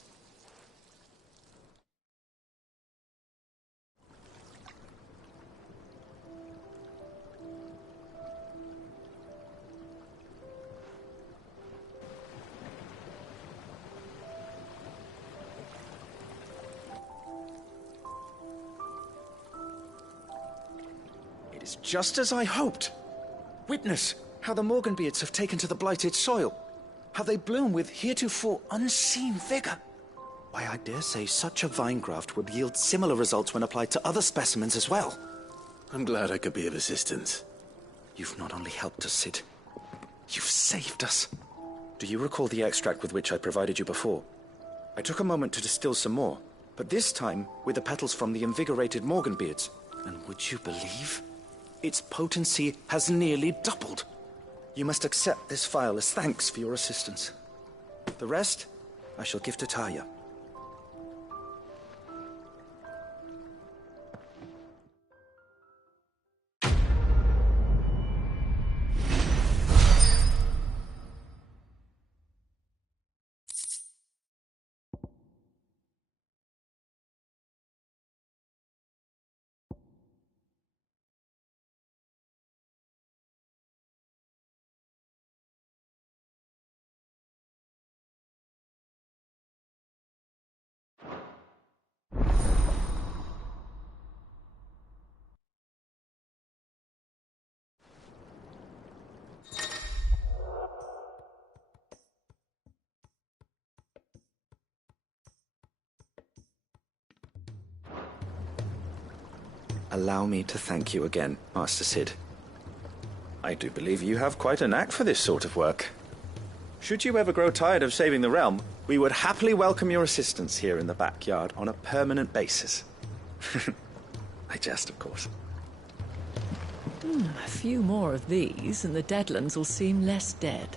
It is just as I hoped. Witness how the Morganbeards have taken to the blighted soil. How they bloom with heretofore unseen vigor. Why, I dare say such a vine graft would yield similar results when applied to other specimens as well. I'm glad I could be of assistance. You've not only helped us, Sid, you've saved us. Do you recall the extract with which I provided you before? I took a moment to distill some more, but this time with the petals from the invigorated Morganbeards. And would you believe? Its potency has nearly doubled. You must accept this vial as thanks for your assistance. The rest, I shall give to Taya. Allow me to thank you again, Master Sid. I do believe you have quite a knack for this sort of work. Should you ever grow tired of saving the realm, we would happily welcome your assistance here in the backyard on a permanent basis. I jest, of course. A few more of these, and the Deadlands will seem less dead.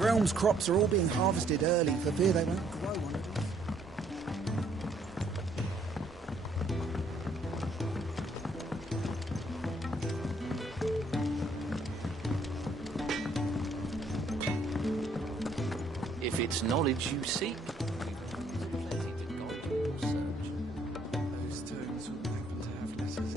The realm's crops are all being harvested early for fear they won't grow under these. If it's knowledge you seek, plenty to guide your search. Those tombs will make them to have letters.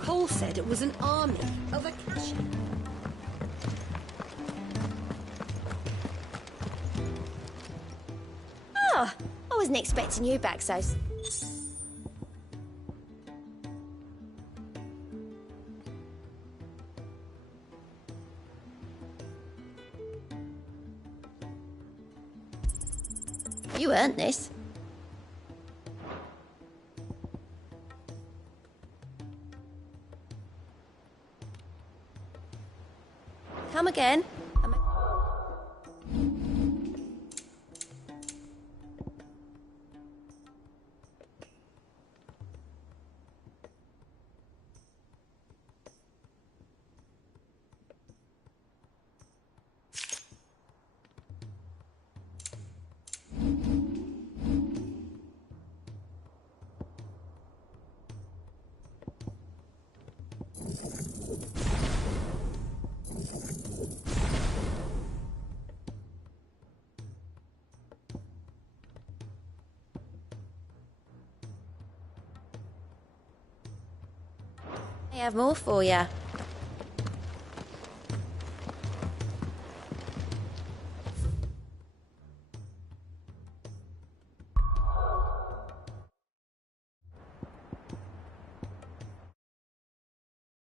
Cole said it was an army of Akashi. Ah, I wasn't expecting you back, Sos. You earned this. Come again. I have more for you.